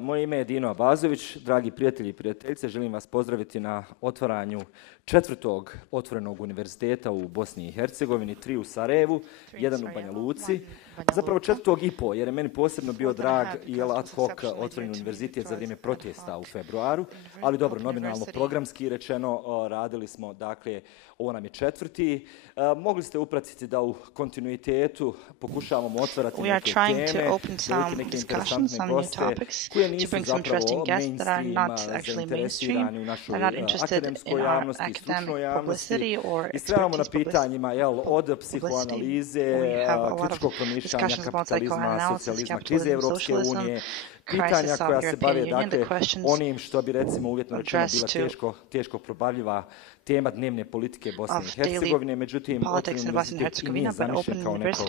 Moje ime je Dino Abazović, dragi prijatelji i prijateljice, želim vas pozdraviti na otvaranju 4. Otvorenog univerziteta u Bosni i Hercegovini, 3 u Sarajevu, 1 u Banja Luci. Zapravo 4.5, jer je meni posebno bio drag i ad hoc Otvoreni univerzitet za vrijeme protesta u februaru, ali dobro, nominalno programski rečeno radili smo, dakle, ovo nam je 4. Mogli ste upratiti da u kontinuitetu pokušavamo otvarati neke teme, dobiti neke interesantne goste koje nisu zapravo mainstream, zainteresirani u našoj akademskoj javnosti i stručnoj javnosti. Istrajavamo na pitanjima od psihoanalize, kritičkog promišljanja, kapitalizma, socijalizma, krize Europske unije, pitanja koja se bave, dakle, onim što bi, recimo, uvjetno rečeno bila teško probavljiva tema dnevne politike Bosne i Hercegovine, međutim, Otvoreni univerzitet i nije zamišljen kao neko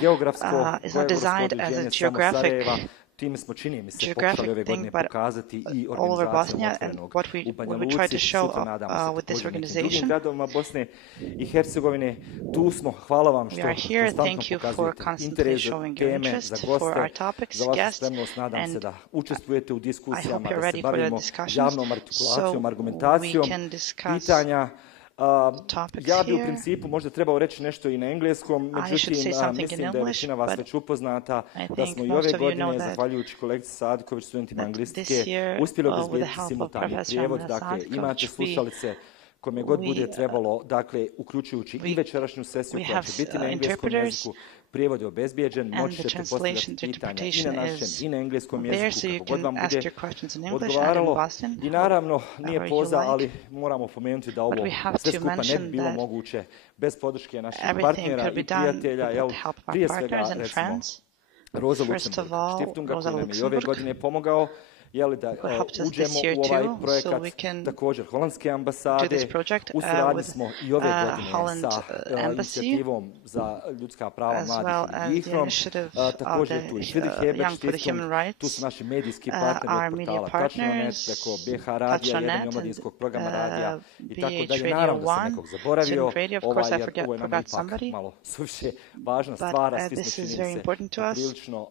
geografsko određenje samo Sarajeva. Time smo, čini mi se, pokušali ove godine pokazati i organizaciju Otvorenog u Banja Luci, sutra nadamo se također nekim drugim gradovima Bosne i Hercegovine. Tu smo, hvala vam što konstantno pokazujete interes za teme, za goste, za vašu spremnost. Nadam se da učestvujete u diskusijama, da se bavimo javnom artikulacijom, argumentacijom, pitanja. Ja bi u principu možda trebao reći nešto i na engleskom, međutim mislim da je većina vas već upoznata da smo i ove godine, zahvaljujući kolegici Sadiković, studentima anglistike, uspjeli obezbijediti simultani prijevod. Dakle, imate slušalice kome god bude trebalo, dakle, uključujući i večerašnju sesiju koja će biti na engleskom jeziku. Prijevod je obezbijeđen, moći ćete postavljati pitanja i na našem i na engleskom jeziku, kako god vam bude odgovaralo. I naravno, nije poza, ali moramo pomenuti da ovo sve skupa ne bi bilo moguće bez podrške naših partnera i prijatelja. Prije svega, recimo, Roza Luxemburg Stiftunga, koji nam je i ove godine pomogao, da uđemo u ovaj projekat, također holandske ambasade. U suradnji smo i ove godine sa inicijativom za ljudska prava mladih i IHROM. Također tu i Friedrich Ebert Stiftung, tu su naši medijski partneri od portala Tačno.net, preko BH radija, jedan je omladinskog programa radija i tako dalje. Naravno da sam nekog zaboravio, jer ovo je nam ipak malo suviše važna stvar, a svi smo, čini se, prilično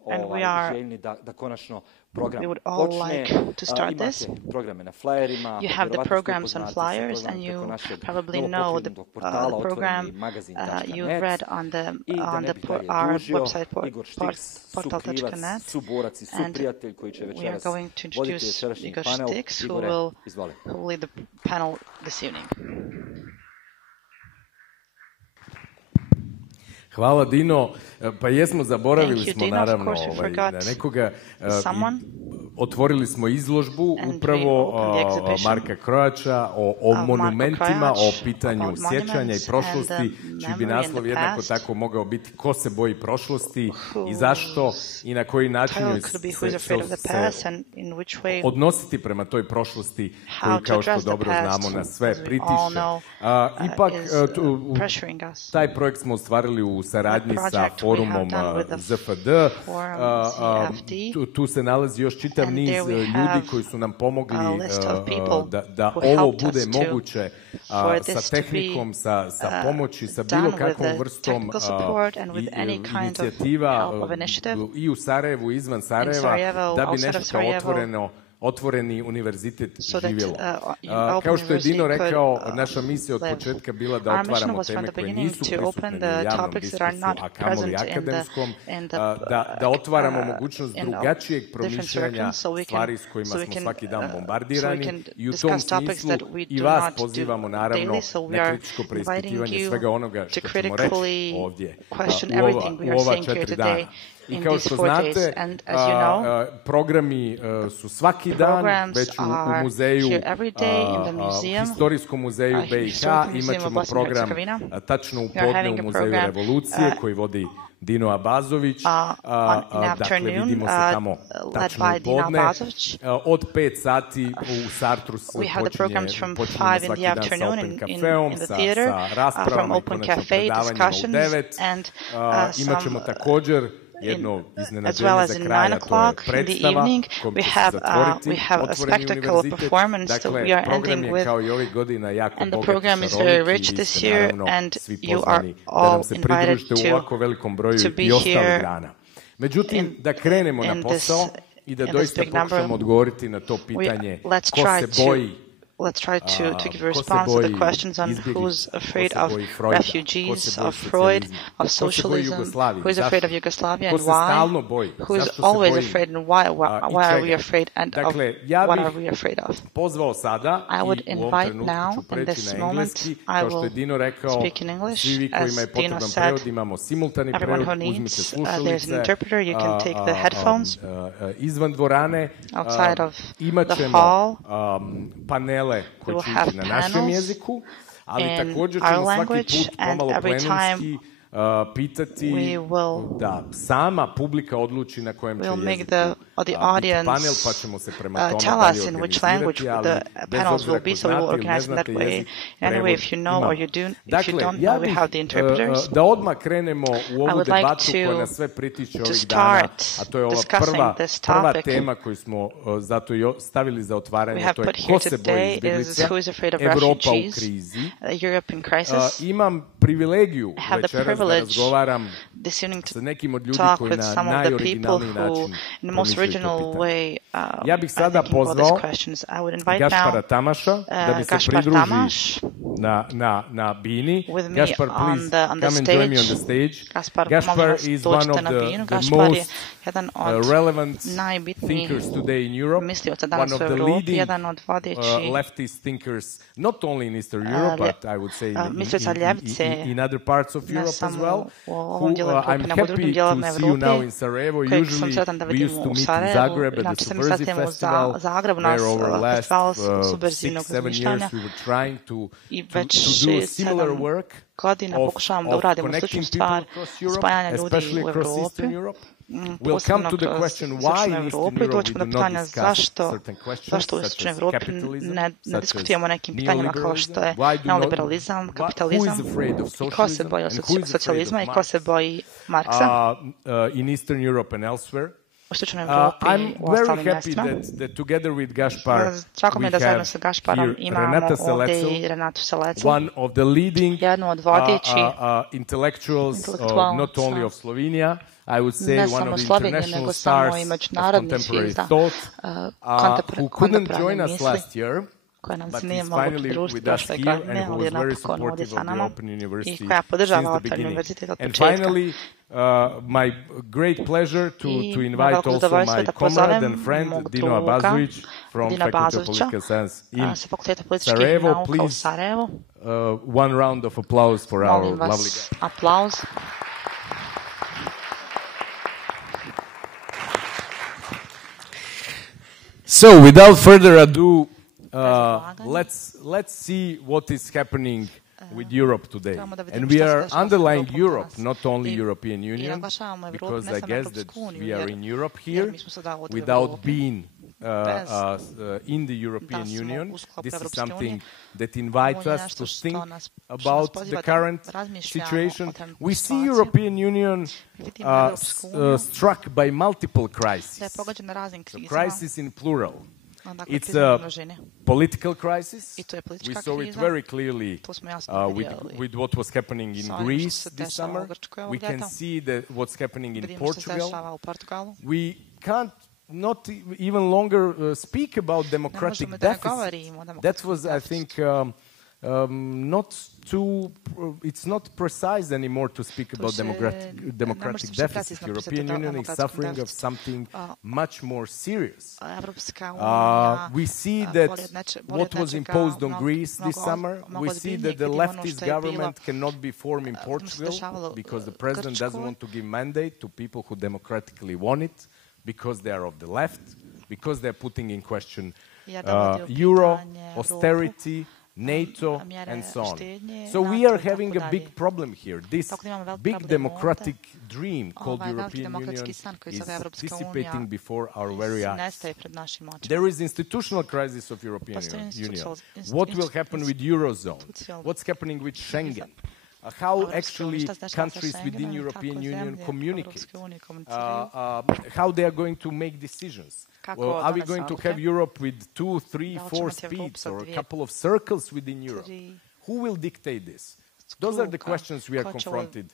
željni da konačno program počne. Imate programe na flyerima. You have the programs on flyers, and you probably know the program you've read on our website Igor Stiks, portal.net. Suborac i suprijatelj koji će večeras voditi večerašnji panel. Stiks, who will lead the panel this evening. Hvala, Dino. Pa jesmo, zaboravili smo naravno na nekoga. Otvorili smo izložbu upravo Marka Krojača o monumentima, o pitanju sjećanja i prošlosti, čiji bi naslov jednako tako mogao biti Ko se boji prošlosti i zašto i na koji način se odnositi prema toj prošlosti koju, kao što dobro znamo, na sve pritišće. Ipak, taj projekt smo ostvarili u saradnji sa forumom ZFD. Tu se nalazi još čitav niz ljudi koji su nam pomogli da ovo bude moguće sa tehnikom, sa pomoći, sa bilo kakvom vrstom inicijativa i u Sarajevu i izvan Sarajeva, da bi nešto kao Otvoreni univerzitet živjelo. Kao što je Dino rekao, naša misija od početka bila da otvaramo teme koje nisu prisutne u javnom diskusu, a kamoli akademskom, da otvaramo mogućnost drugačijeg promišljanja stvari s kojima smo svaki dan bombardirani, i u tom smislu i vas pozivamo naravno na kritičko preispitivanje svega onoga što ćemo reći ovdje u ova 4 dana. I kao što znate, programi su svaki dan, već u muzeju, historijskom muzeju BiH, imat ćemo program tačno u podne u muzeju Revolucije koji vodi Dino Abazović. Dakle, vidimo se tamo tačno u podne. Od 5 sati u Sartru počinjemo svaki dan sa Open Cafeom, sa raspravama i konačno predavanjima u 9. Imat ćemo također jedno iznenađenje za kraj, a to je predstava kojom će se zatvoriti Otvoreni univerzitet. Dakle, program je kao i ovih godina jako bogat, šarolik, i ste naravno svi pozvani da nam se pridružite u ovako velikom broju i ostalih dana. Međutim, da krenemo na posao, i da doista pokušamo odgovoriti na to pitanje ko se boji. Let's try to give a response to the questions on who's afraid of refugees, of Freud, of socialism, who's afraid of Yugoslavia and why, who's always afraid and why are we afraid and of what are we afraid of. I would invite now, in this moment, I will speak in English. As Dino said, everyone who needs, there's an interpreter, you can take the headphones outside of the hall. Koji će ići na našem jeziku, ali također ćemo svaki put pomalo plenumski pitati da sama publika odluči na kojem će jeziku biti panel, pa ćemo se prema tome tell us in which language the panels will be, so we will organize in that way. Anyway, if you know or you don't know, we have the interpreters. Da odmah krenemo u ovu debatu koja nas sve pritiče ovih dana, a to je ova prva tema koju smo zato i stavili za otvaranje, to je ko se boji izbjeglica, Europa u krizi. Imam privilegiju večeras da razgovaram sa nekim od ljudi koji na najoriginalniji način promišljaju to pitanje. Ja bih sada pozvao Gašpara Tamaša da mi se pridruži na bini. Gašpar, please come and join me on the stage. Gašpar is one of the most relevant thinkers today in Europe, one of the leading leftist thinkers, not only in Eastern Europe, but I would say in other parts of Europe as well. I'm happy to see you now in Sarajevo. Usually we used to meet in Zagreb at the Subverzi Festival, where over the last 6-7 years we were trying to do a similar work of connecting people across Europe, especially across Eastern Europe. We'll come to the question why in Eastern Europe we do not discuss certain questions such as capitalism, such as neoliberalism, why do not, who is afraid of socialism, and who is afraid of Marx in Eastern Europe and elsewhere. I'm very happy that together with Gašpar we have here Renata Salacel, one of the leading intellectuals not only of Slovenia, I would say one of the international stars of contemporary thought, who couldn't join us last year, but he's finally with us here and who was very supportive of the Open University since the beginning. And finally, my great pleasure to invite also my comrade and friend Dino Abazović from Faculty of Political Science in Sarajevo. Please, one round of applause for our lovely guy. So, without further ado, let's see what is happening with Europe today. And we are underlying Europe, not only European Union, because I guess that we are in Europe here without being in the European Union. This is something that invites us to think about the current situation. We see European Union struck by multiple crises. The crisis in plural. It's a political crisis. We saw it very clearly with what was happening in Greece this summer. We can see what's happening in Portugal. We can't not even longer speak about democratic deficit. That was, I think, not too. It's not precise anymore to speak about democratic deficit. European Union is suffering of something much more serious. We see that what was imposed on Greece this summer. We see that the leftist government cannot be formed in Portugal because the president doesn't want to give mandate to people who democratically want it, because they are of the left, because they're putting in question euro, austerity, NATO, and so on. So we are having a big problem here. This big democratic dream called European Union is dissipating before our very eyes. There is institutional crisis of European Union. What will happen with Eurozone? What's happening with Schengen? How actually countries within European Union communicate, how they are going to make decisions. Well, are we going to have Europe with 2, 3, 4 speeds or a couple of circles within Europe? Who will dictate this? Those are the questions we are confronted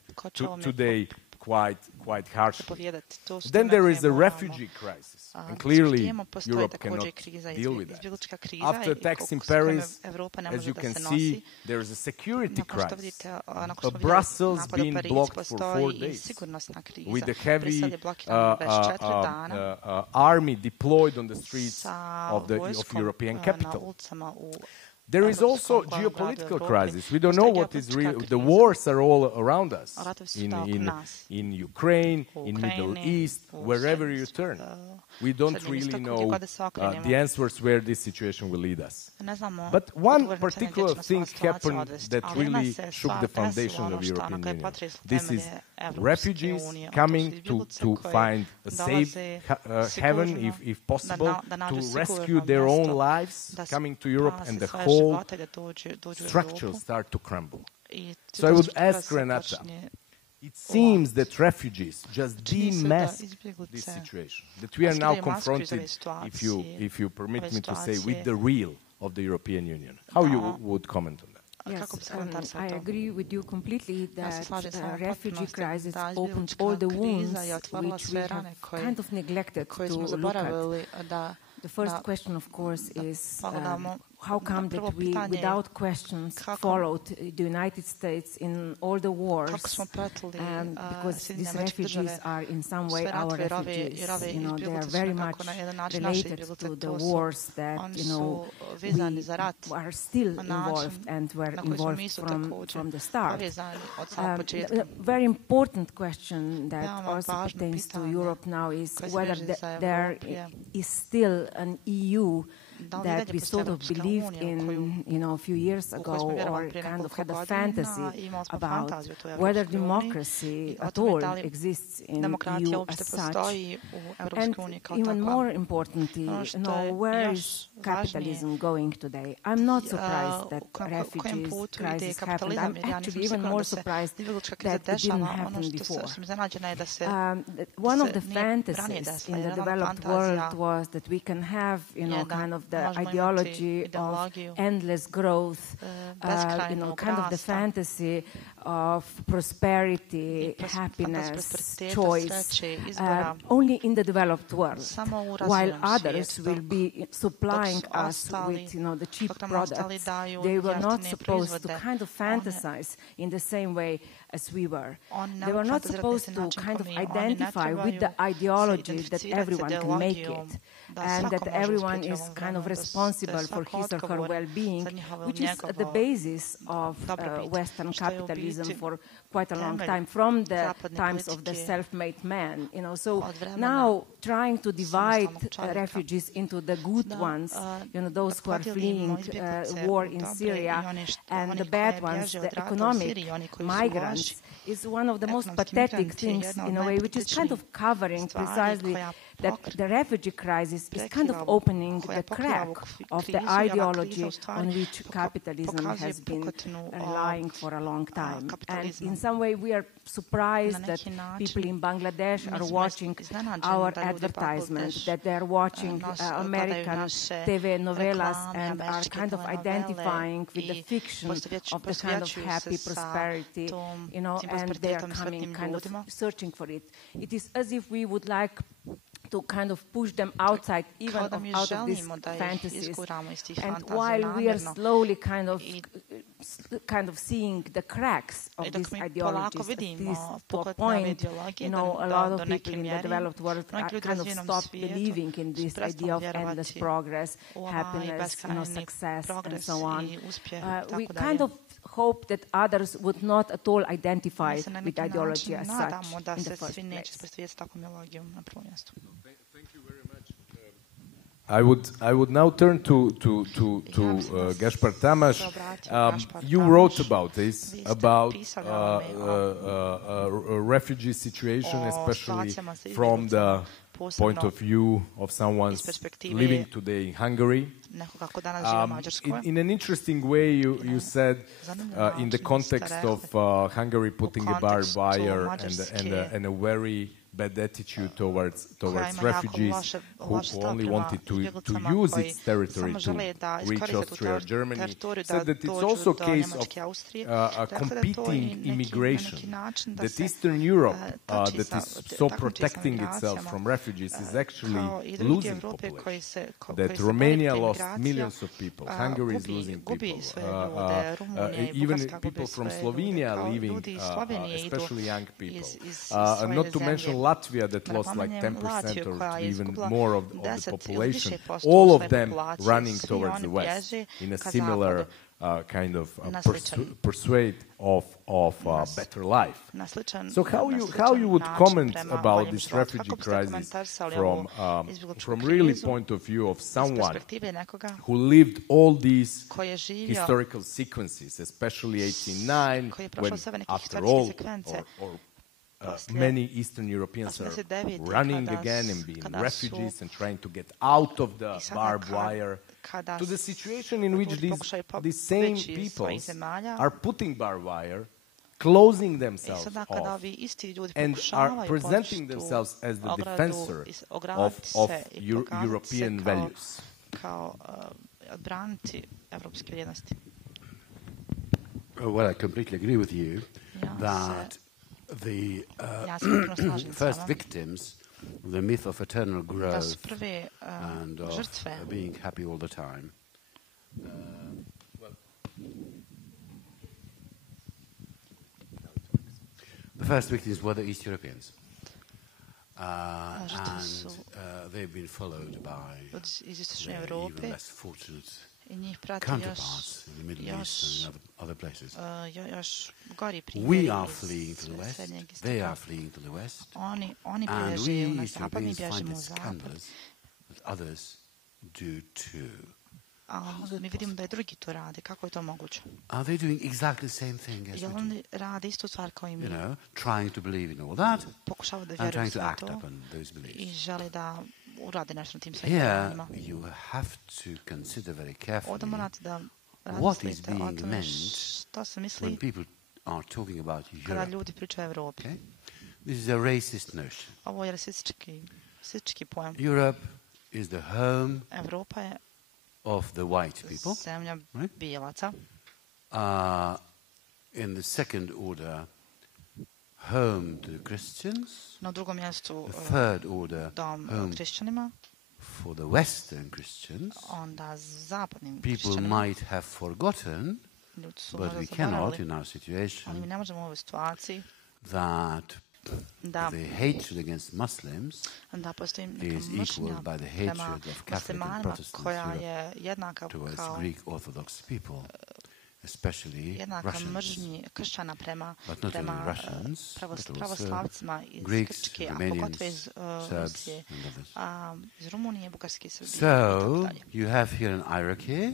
today quite harshly. Then there is the refugee crisis, and clearly Europe cannot deal with that. After attacks in Paris, as you can see, there is a security crisis. Brussels being blocked for 4 days, with the heavy army deployed on the streets of European capital. There is also geopolitical crisis. We don't know what is real. The wars are all around us, in Ukraine, in Middle East, wherever you turn. We don't really know the answers where this situation will lead us. But one particular thing happened that really shook the foundation of the European Union. This is refugees coming to find a safe haven, if possible, to rescue their own lives, coming to Europe, and the whole structure start to crumble. So I would ask Renata, it seems that refugees just demasked this situation, that we are now confronted, if you permit me to say, with the real of the European Union. How you would comment on that? Yes, I agree with you completely that the refugee crisis opened all the wounds which we have kind of neglected to look at. The first question, of course, is how come that we, without questions, followed the United States in all the wars? Because these refugees are in some way our refugees. You know, they are very much related to the wars that, you know, we are still involved and were involved from the start. A very important question that also pertains to Europe now is whether there is still an EU that we sort of believed in, you know, a few years ago, or kind of had a fantasy about whether democracy at all exists in the EU as such. And even more importantly, you know, where is capitalism going today? I'm not surprised that refugees crisis happened. I'm actually even more surprised that it didn't happen before. One of the fantasies in the developed world was that we can have, you know, kind of the ideology of endless growth, you know, kind of the fantasy of prosperity, happiness, choice, only in the developed world, while others will be supplying us with, you know, the cheap products. They were not supposed to kind of fantasize in the same way as we were. They were not supposed to kind of identify with the ideology that everyone can make it, and that everyone is kind of responsible for his or her well-being, which is at the basis of Western capitalism for quite a long time, from the times of the self-made man. You know, so now trying to divide refugees into the good ones, you know, those who are fleeing war in Syria, and the bad ones, the economic migrants, is one of the most pathetic things in a way, which is kind of covering precisely that the refugee crisis is kind of opening the crack of the ideology on which capitalism has been relying for a long time. And in some way we are surprised that people in Bangladesh are watching our advertisements, that they are watching American TV novelas and are kind of identifying with the fiction of the kind of happy prosperity, you know, and they are coming kind of searching for it. It is as if we would like to kind of push them outside, even out of these fantasies. And while we are slowly kind of seeing the cracks of these ideologies, at this point, you know, a lot of people in the developed world are kind of stopped believing in this idea of endless progress, happiness, you know, success, and so on. We kind of hope that others would not at all identify with ideology as such in the first place. Thank you very much. I would now turn to Gaspar Tamas. You wrote about this, about a refugee situation, especially from the point of view of someone living today in Hungary. In an interesting way, you said, in the context of Hungary putting a barbed wire and a very bad attitude towards refugees who only wanted to use its territory to reach Austria or Germany, said that it's also a case of competing immigration, that Eastern Europe, that is so protecting itself from refugees, is actually losing population, that Romania lost millions of people, Hungary is losing people, even people from Slovenia leaving, especially young people. Not to mention Latvia that lost like 10% or even more of the population, all of them running towards the West in a similar kind of pursuit of better life. So how you would comment about this refugee crisis from really point of view of someone who lived all these historical sequences, especially 1809, when after all, many Eastern Europeans are running again and being refugees and trying to get out of the barbed wire, to the situation in which these same peoples are putting barbed wire, closing themselves off, and are presenting themselves as the defensor of European values. Well, I completely agree with you that the first victims of the myth of eternal growth and of being happy all the time the first victims were the East Europeans, and they've been followed by even less fortunate counterparts in the Middle East and other places. We are fleeing to the West, they are fleeing to the West, and we East Europeans find it scandalous that others do too. Mi vidim da I drugi to rade. Kako je to moguće? Are they doing exactly the same thing as we do? Oni rade istu stvar kao I mi. Trying to believe in all that Pokušavaju da and vjeruju trying to sve act to upon those beliefs. I žele da urade nešto na tim Here stvarima. you have to consider very Ovdje carefully morate da what is razmislite o being tome meant što se when misli people are talking about kada Europe. ljudi pričaju o Evropi. Okay? This is a racist notion. Ovo je rasistički pojam. Europe is the home Evropa je of the white people, zemlja bijelaca. in the second order, home to the Christians, Na drugom mjestu the third order, dom home kršćanima, for the Western Christians. onda zapadnim People kršćanima. might have forgotten, Ljudi su but možda we cannot zaboravili, in our ali mi situation, ne možemo u ovoj situaciji that da the hatred against Muslims postoji neka is mržnja equaled by the prema hatred of Catholic and muslimanima Protestant koja Europe je jednaka towards kao Greek Orthodox people, especially jednaka Russians. mržnji kršćana prema But not only Russians, but also pravoslavcima iz Greeks, Grčke, a Romanians, pogotovo iz Serbs, Rusije, and others. iz Rumunije, Bugarske, Srbije So, i tako dalje. you have here an hierarchy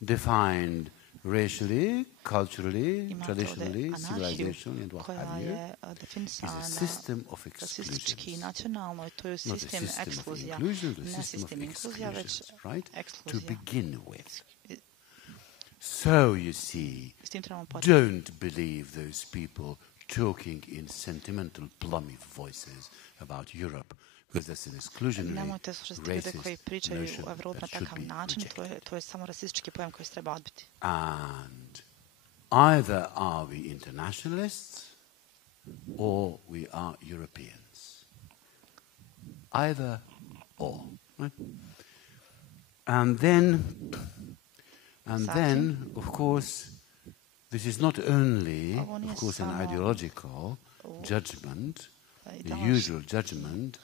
defined racially, culturally, Imate traditionally, ovdje anarhiju civilizationally, and what koja have you. je Is definisana a system of rasistički i exclusions. nacionalno i to je Not a sistem system of ekskluzija. inclusion, but a Ne system of sistem inkluzija, već exclusions, right? To ekskluzija. begin with. So, you see, S tim trebamo početi. don't believe those people talking in sentimental, plummy voices about Europe, because that's an exclusionary, Nemojte slušati ljude koji racist pričaju notion o Evropi na that should takav be način, rejected. to je samo rasistički pojam koji se treba odbiti. And either are we internationalists or we are Europeans. Either or. Right? And then, of course, this is not only, of course, an ideological judgment, the usual judgment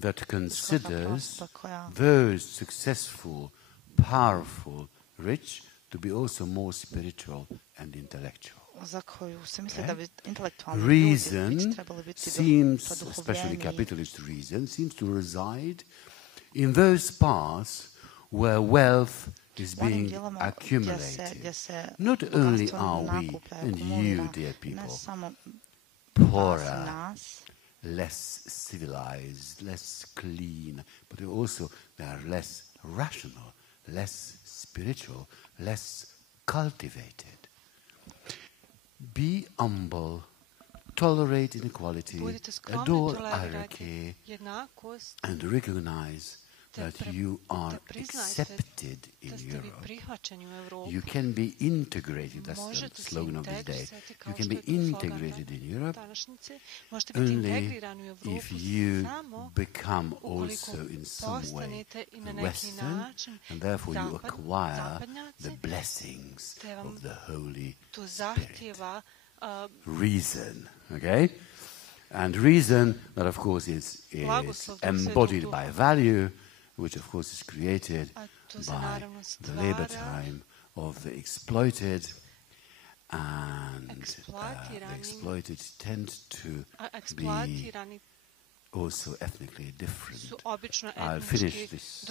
that considers those successful, powerful, rich to be also more spiritual and intellectual. Za koju se misli da bi intelektualni ljudi trebali biti Seems, especially capitalist reason, seems to reside in those parts where wealth is being accumulated. Not only are we, and you, dear people, poorer, less civilized, less clean, but also they are less rational, less spiritual, less cultivated. Be humble tolerate inequality, adore hierarchy, and recognize that you are accepted in Europe. You can be integrated, that's the slogan of this day. You can be integrated in Europe only if you become also in some way Western, and therefore you acquire the blessings of the Holy Spirit. Reason, okay? And reason, that of course is embodied by value, which of course is created by the labor time of the exploited, and the exploited tend to be also ethnically different. I'll finish this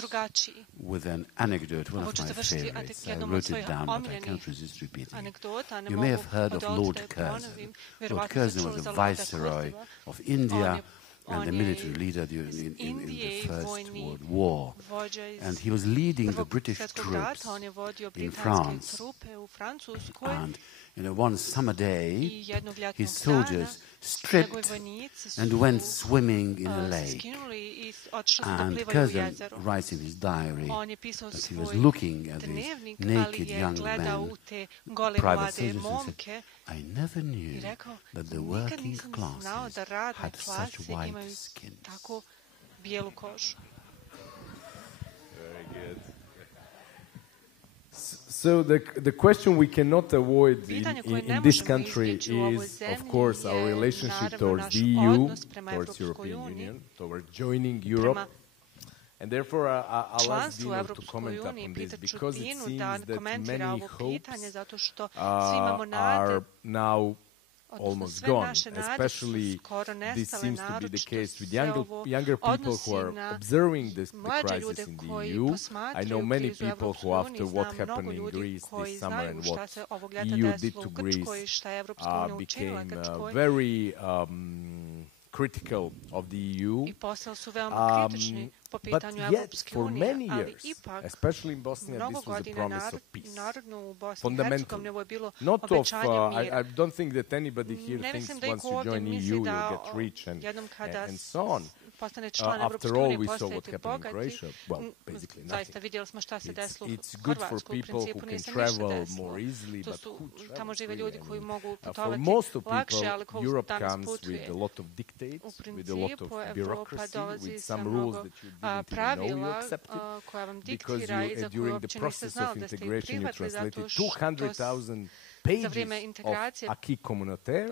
with an anecdote, one of my favorites. I wrote it down, but I can't resist repeating it. You may have heard of Lord Curzon. Lord Curzon was the Viceroy of India and the military leader in the First World War. And he was leading the British troops in France. And one summer day, his soldiers stripped and went swimming in a lake. And Curzon writes in his diary that he was looking at these naked young men, private soldiers, and said, I never knew that the working classes had such white skin. Very good. So the question we cannot avoid in this country is, of course, our relationship towards the EU, towards European Union, towards joining Europe. And therefore, I'll ask Dino to comment upon this, because it seems that many hopes are now almost gone. Especially, this seems to be the case with younger people who are observing the crisis in the EU. I know many people who, after what happened in Greece this summer and what EU did to Greece, became very critical of the EU. But yet, for many years, especially in Bosnia, this was a promise of peace. Fundamentally. Not of, I don't think that anybody here thinks once you join EU, you'll get rich and so on. After all, we saw what happened in Croatia. Well, basically nothing. It's good for people who can travel more easily, but who travels really? For most of people, Europe comes with a lot of dictates, with a lot of bureaucracy, with some rules that you didn't even know you accepted, because you, during the process of integration, you translated 200,000 pages of acquis communautaire,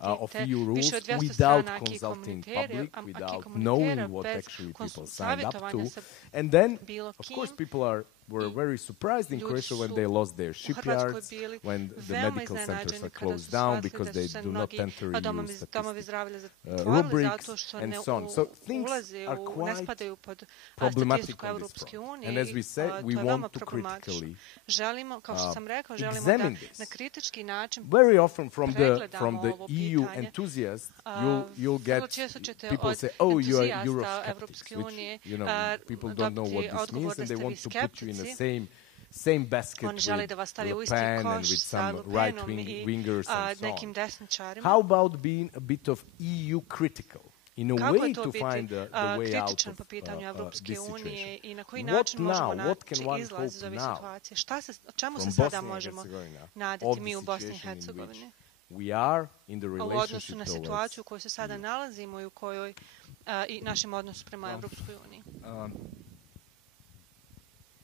of EU rules, without consulting public, without knowing what actually people signed up to. And then, of course, people were very surprised in Croatia when they lost their shipyards, when the medical centers are closed down because they do not enter EU statistics, rubrics, and so on. So things are quite problematic on this front. And as we said, we want to critically examine this. Very often from the EU enthusiasts, you'll get people say, oh, you are Eurosceptics, which, people don't know what this means, and they want to put you in the same basket with Le Pen and with some right-wingers and so on. How about being a bit of EU critical? In a way to find the way out of this situation. What now? What can one hope now from Bosnia and Herzegovina of the situation in which we are in the relationship towards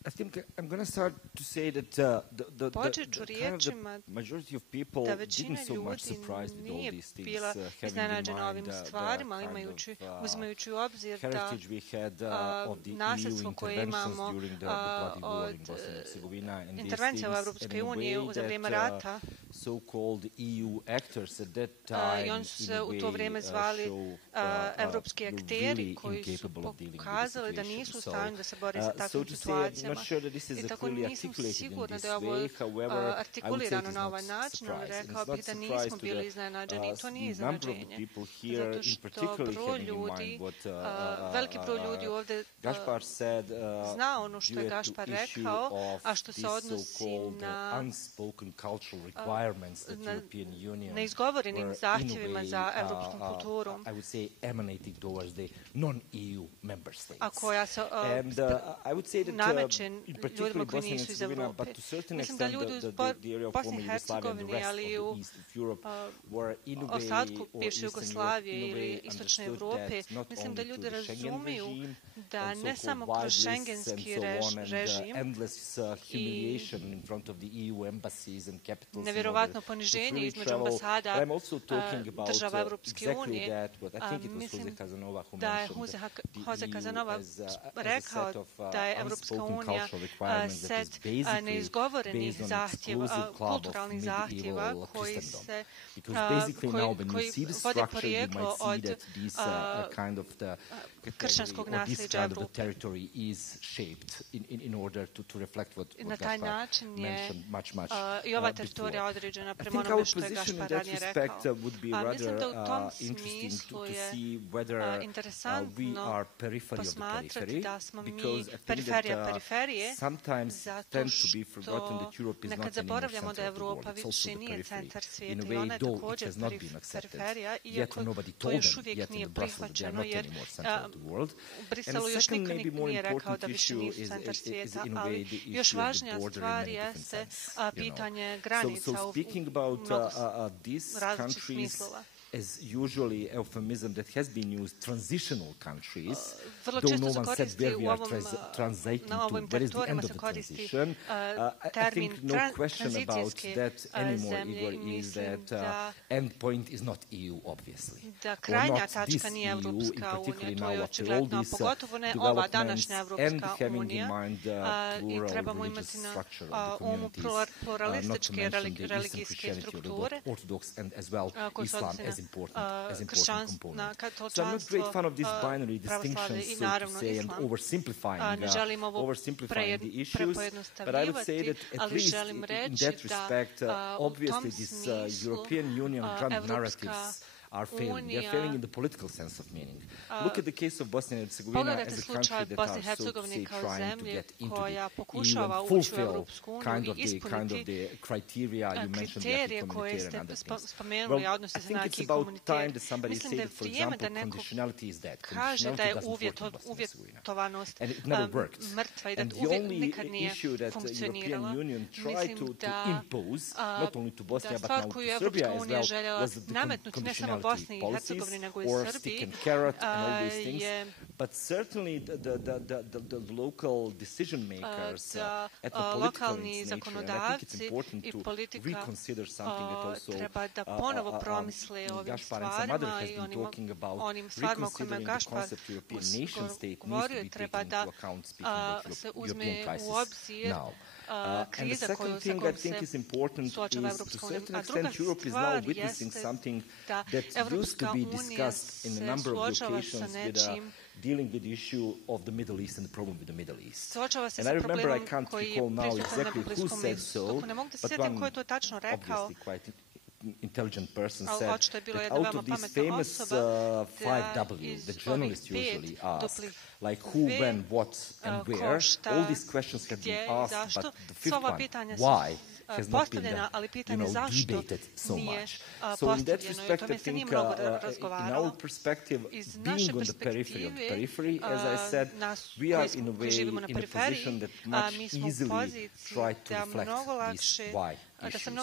I think I'm going to start to say that the kind of the majority of people didn't so much surprised with all these things, having in mind the kind of heritage we had of the EU interventions during the bloody war in Bosnia and Herzegovina, and these things, and in a way that so-called EU actors at that time in a way show really incapable of dealing with the situation. So to say, I'm I tako nisam sigurna da je ovo artikulirano na ovaj način, ali rekao bih da nismo bili iznenađeni i to nije iznenađenje. Zato što veliki broj ljudi ovdje zna ono što je Gašpar rekao, a što se odnosi na neizgovorenim zahtjevima za europskom kulturom, a koja se nameće ljudima koji nisu iz Europe. Mislim da ljudi u Bosni i Hercegovini, ali i u ostatku bivše Jugoslavije ili istočne Europe, mislim da ljudi razumiju da ne samo kroz šengenski režim i nevjerovatno poniženje između ambasada država Evropske unije, mislim da je Jose Casanova rekao da je Evropska unija set neizgovorenih zahtjeva, kulturalnih zahtjeva koji vode porijeklo od kršćanskog nasljeđa Evrope. Na taj način je i ova teritorija određena prema onome što je Gašpar ranije rekao. Mislim da u tom smislu je interesantno posmatrati da smo mi periferija periferije, zato što nekad zaboravljamo da Evropa više nije centar svijeta i ona je također periferija, iako to još uvijek nije prihvaćeno, jer u Briselu još niko nije rekao da više nisu centar svijeta, ali još važnija stvar jeste pitanje granica u mnogo različitih smislova. As usually euphemism that has been used, transitional countries, vrlo though često no se one said koristi where u we are ovom, translating na ovim to, where is the teritorijama end of se the koristi transition. I termin think no question about that anymore, zemlje, Igor, is that end point is not EU, obviously. Da krajnja tačka nije Evropska unija, to je očigledno, a pogotovo ne ova današnja Evropska unija, i trebamo imati na umu pluralističke religijske strukture koje se odnose na kršćanstvo, na katoličanstvo, pravoslavlje i naravno islam. Ne želim ovo prepojednostavljivati, ali želim reći da u tom smislu Evropska are failing. They are failing in the political sense of meaning. Look at the case of Bosnia and Herzegovina as a country that are so to say trying to get into the EU and fulfill kind of the criteria you mentioned, the humanitarian and other things. Well, I think it's about time that somebody say that, for example, conditionality is dead. Conditionality doesn't work in Bosnia and Herzegovina. And it never worked. And the only issue that the European Union tried to impose, not only to Bosnia but now to Serbia as well, was the conditionality policies or stick and carrot and all these things. But certainly the local decision makers at the political nature, and I think it's important to reconsider something that also Gašpar and some others has been talking about, reconsidering the concept of European nation state needs to be taken into account, speaking about European crisis now. And the second thing I think is important is, to a certain extent, Europe is now witnessing something that used to be discussed in a number of occasions with dealing with the issue of the Middle East and the problem with the Middle East. And I remember, I can't recall now exactly who said so, but one obviously quite intelligent person said that out of these famous 5 W's that journalists usually ask, like who, when, what, and where, all these questions have been asked, but the fifth one, why, has not been debated so much. So in that respect, I think in our perspective, being on the periphery of the periphery, as I said, we are in a way in a position that much easily try to reflect this why issues. And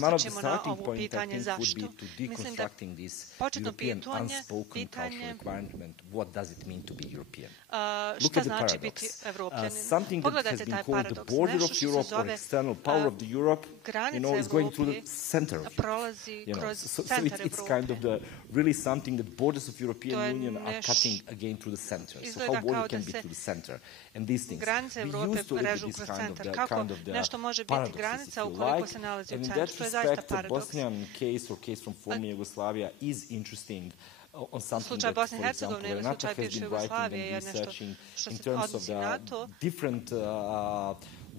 one of the starting points, I think, would be to deconstructing this European unspoken cultural requirement. What does it mean to be European? Look at the paradox. Something that has been called the border of Europe or external power of the Europe, is going through the center of Europe. So it's kind of really something that borders of European Union are cutting again through the center. So how border can be through the center and these things. We used to live with this kind of the paradoxes, if you like. And in that respect, the Bosnian case or case from former Yugoslavia is interesting on something that, for example, Renata has been writing and researching in terms of the different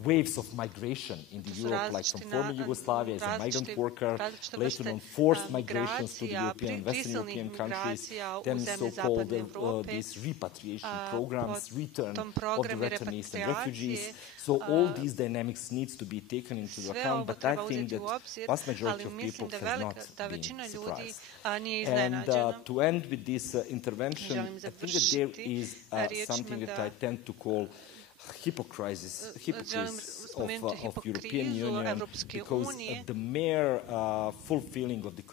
waves of migration in Europe, like from former Yugoslavia as a migrant worker, later on forced migrations to the European, Western European countries, then so-called these repatriation programs, return of the returnees and refugees. So all these dynamics needs to be taken into account, but I think that vast majority of people has not been surprised. And to end with this intervention, I think that there is something that I tend to call hypocrisy of European Union, because the mere fulfilling of the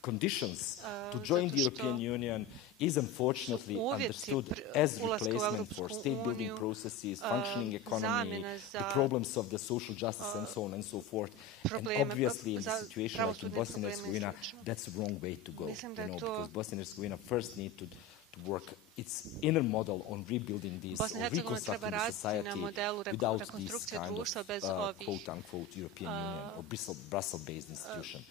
conditions to join the European Union is unfortunately understood as replacement for state-building processes, functioning economy, the problems of the social justice, and so on and so forth. And obviously, in a situation like in Bosnia and Herzegovina, that's the wrong way to go, because Bosnia and Herzegovina first need to work its inner model on rebuilding this, or reconstructing the society without this kind of quote-unquote European Union or Brussels-based institution.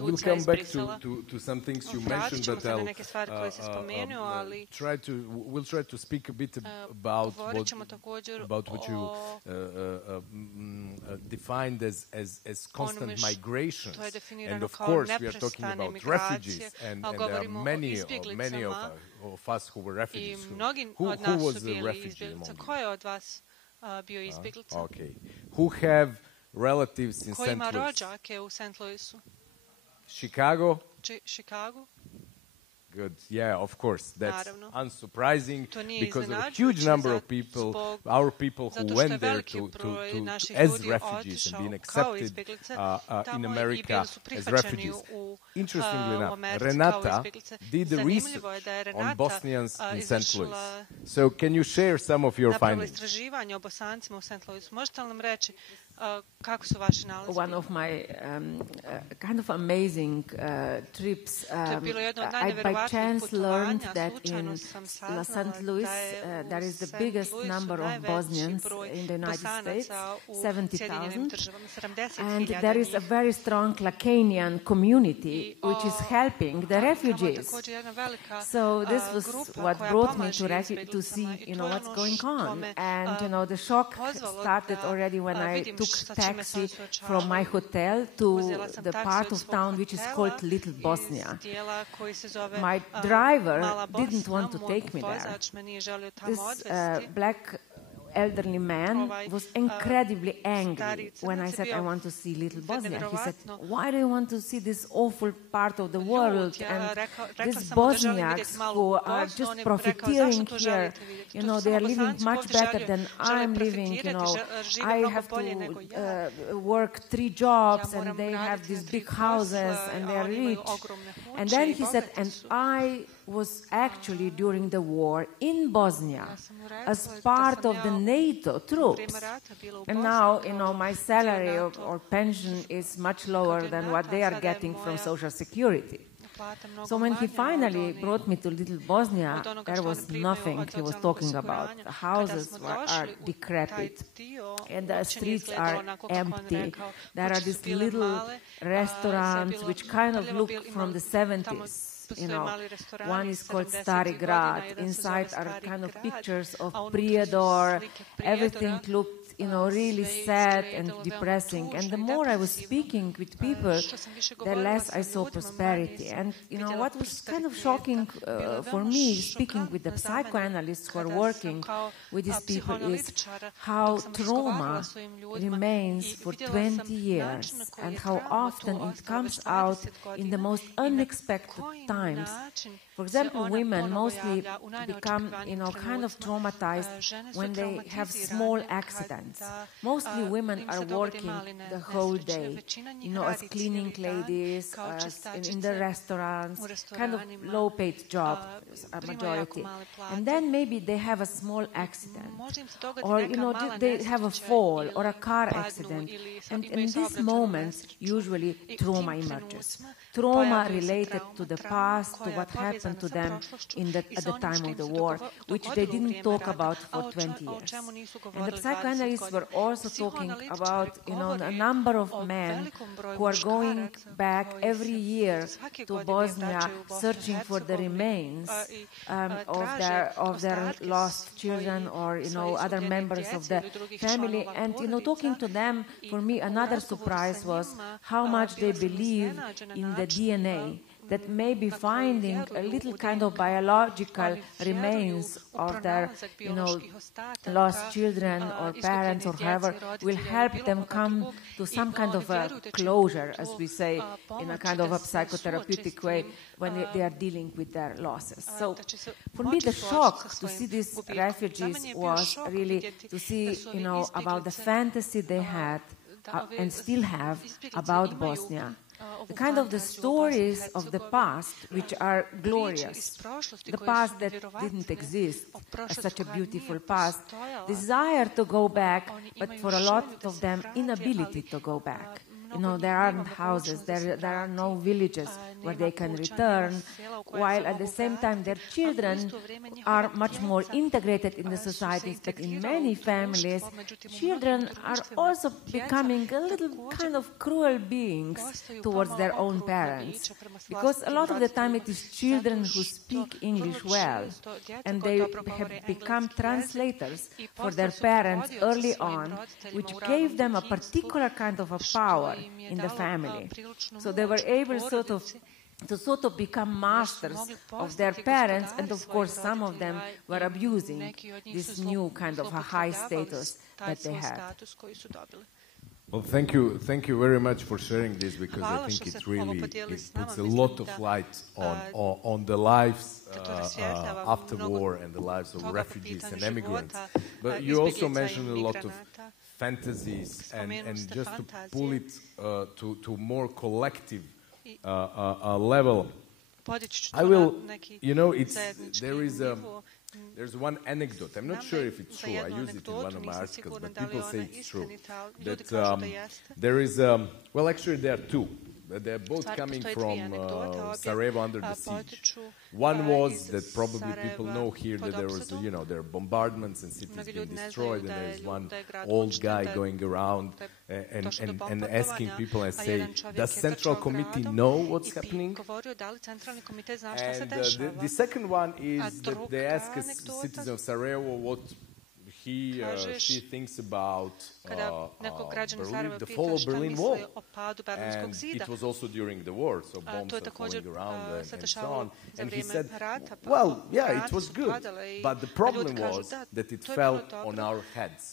We'll come back to some things you mentioned, but we'll try to speak a bit about what you defined as constant migration. And of course, we are talking about refugees, and there are many of us who were refugees. Who was the refugee among you? Okay. Who have relatives in St. Louis? Chicago? Good. Yeah, of course. That's unsurprising because of a huge number of people, our people who went there as refugees and being accepted in America as refugees. Interestingly enough, Renata did the research on Bosnians in St. Louis. So can you share some of your findings? One of my kind of amazing trips, I by chance learned that in St. Louis there is the biggest number of Bosnians in the United States, 70,000, and there is a very strong Lacanian community which is helping the refugees. So this was what brought me to see, what's going on, and the shock started already when I took taxi from my hotel to the part of town which is called Little Bosnia. My driver didn't want to take me there. This black elderly man was incredibly angry when I said I want to see Little Bosnia. He said, why do you want to see this awful part of the world and these Bosniaks who are just profiteering here, they are living much better than I'm living, I have to work 3 jobs and they have these big houses and they are rich. And then he said, and I was actually during the war in Bosnia as part of the NATO troops. And now, my salary or pension is much lower than what they are getting from Social Security. So when he finally brought me to Little Bosnia, there was nothing he was talking about. The houses are decrepit and the streets are empty. There are these little restaurants which kind of look from the 70s. One is called Stari Grad. Inside are kind of pictures of Prijedor. Everything looked, really sad and depressing. And the more I was speaking with people, the less I saw prosperity. And, what was kind of shocking for me, speaking with the psychoanalysts who are working with these people, is how trauma remains for 20 years and how often it comes out in the most unexpected times. For example, women mostly become, kind of traumatized when they have small accidents. Mostly women are working the whole day, as cleaning ladies, in the restaurants, kind of low-paid job, a majority. And then maybe they have a small accident, or, they have a fall or a car accident. And in these moments, usually trauma emerges. Trauma related to the past, to what happened to them at the time of the war, which they didn't talk about for 20 years. And the psychoanalysts economists were also talking about, a number of men who are going back every year to Bosnia, searching for the remains of their lost children or other members of the family. And talking to them, for me, another surprise was how much they believe in the DNA. That maybe finding a little kind of biological remains of their, lost children or parents or whoever will help them come to some kind of a closure, as we say, in a kind of a psychotherapeutic way when they are dealing with their losses. So for me, the shock to see these refugees was really to see, about the fantasy they had and still have about Bosnia. The kind of the stories of the past, which are glorious, the past that didn't exist, as such a beautiful past, desire to go back, but for a lot of them, inability to go back. There aren't houses, there are no villages where they can return, while at the same time their children are much more integrated in the societies, but in many families, children are also becoming a little kind of cruel beings towards their own parents. Because a lot of the time it is children who speak English well, and they have become translators for their parents early on, which gave them a particular kind of a power in the family. So they were able to become masters of their parents, and of course some of them were abusing this new kind of a high status that they had. Well, thank you very much for sharing this, because I think it puts a lot of light on the lives after war and the lives of refugees and immigrants. But you also mentioned a lot of fantasies, and just to pull it to more collective level, I will, there's one anecdote. I'm not sure if it's true. I use it in one of my articles, but people say it's true. That there is, well, actually there are two. They're both coming from Sarajevo under the siege. One was that probably people know here that there was, there are bombardments and cities being destroyed, and there's one old guy going around and asking people and say, does Central Committee know what's happening? And the second one is that they ask a citizen of Sarajevo what she thinks about Berlin, the fall of Berlin Wall. And it was also during the war, so bombs are falling around and so on. And he said, well, yeah, it was good, but the problem was that it fell on our heads.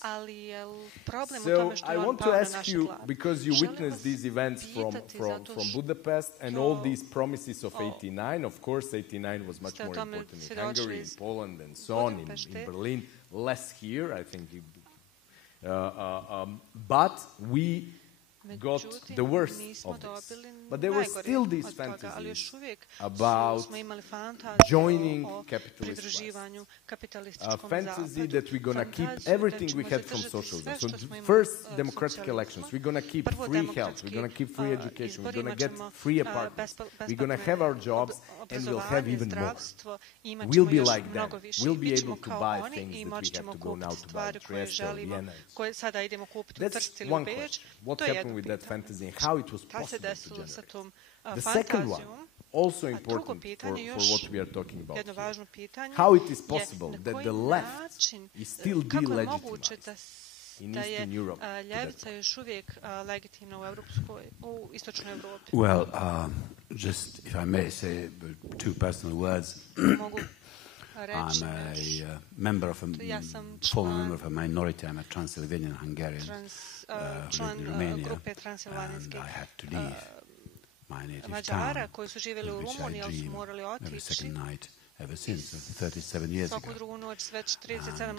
So I want to ask you, because you witnessed these events from Budapest and all these promises of 89, of course 89 was much more important in Hungary, in Poland and so on, in Berlin. Less here, I think. But we got the worst of this. But there were still these fantasies about joining capitalist class. A fantasy that we're going to keep everything we had from socialism. So first, democratic elections. We're going to keep free health. We're going to keep free education. We're going to get free apartments. We're going to have our jobs, and we'll have even more. We'll be like them. We'll be able to buy things that we have to go now to buy in Trieste or Vienna. That's one question. What happened with that fantasy and how it was possible to generate? The second one, also important for what we are talking about here. How it is possible that the left is still delegitimized in Eastern Europe? Well, just if I may say two personal words. I'm a member of former member of a minority. I'm a Transylvanian Hungarian who lived in Romania, and I had to leave my native town, in which I dream every second night ever since, 37 years ago. And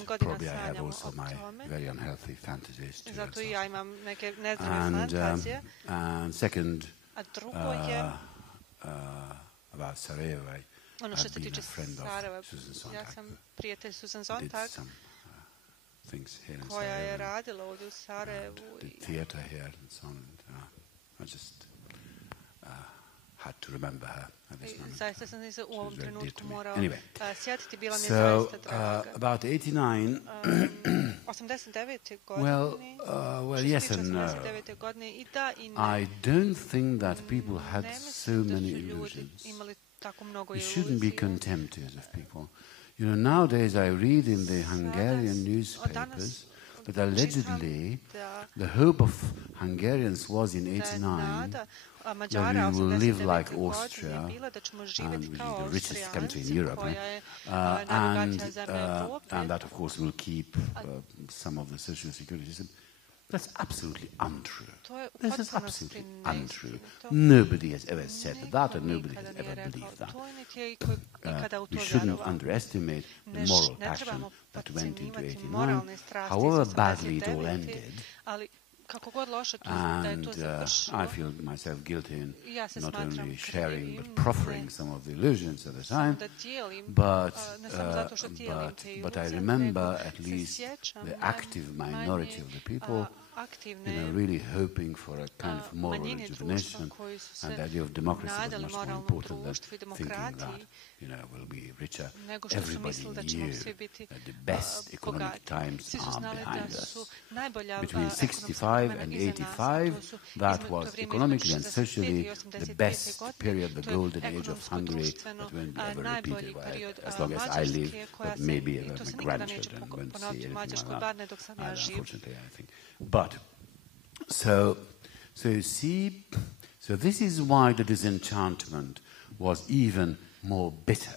probably I have also my very unhealthy fantasies too. And second, about Sarajevo, I've been a friend of Susan Sontag, did some things here in Sarajevo, did theater here and so on. I just had to remember her at this moment. She was very dear to me. Anyway, so about 89, Well, yes and no. I don't think that people had so many illusions. You shouldn't be contemptuous of people. You know, nowadays I read in the Hungarian newspapers that allegedly the hope of Hungarians was in 89 that we will live like Austria, and which is the richest country in Europe, and that, of course, will keep some of the social security system. That's absolutely untrue. This is absolutely untrue. Nobody has ever said that, and nobody has ever believed that. We shouldn't underestimate the moral passion that went into 89, however badly it all ended. And I feel myself guilty in not only sharing but proffering some of the illusions at the time, but I remember at least the active minority of the people, really hoping for a kind of moral rejuvenation, and the idea of democracy was much more important than thinking that, we'll be richer. Everybody knew that the best economic times are behind us. Between 65 and 85, that was economically and socially the best period, the golden age of Hungary that won't be ever repeated as long as I live, but maybe my grandchildren won't see anything like that, unfortunately, I think. But, so you see, so this is why the disenchantment was even more bitter.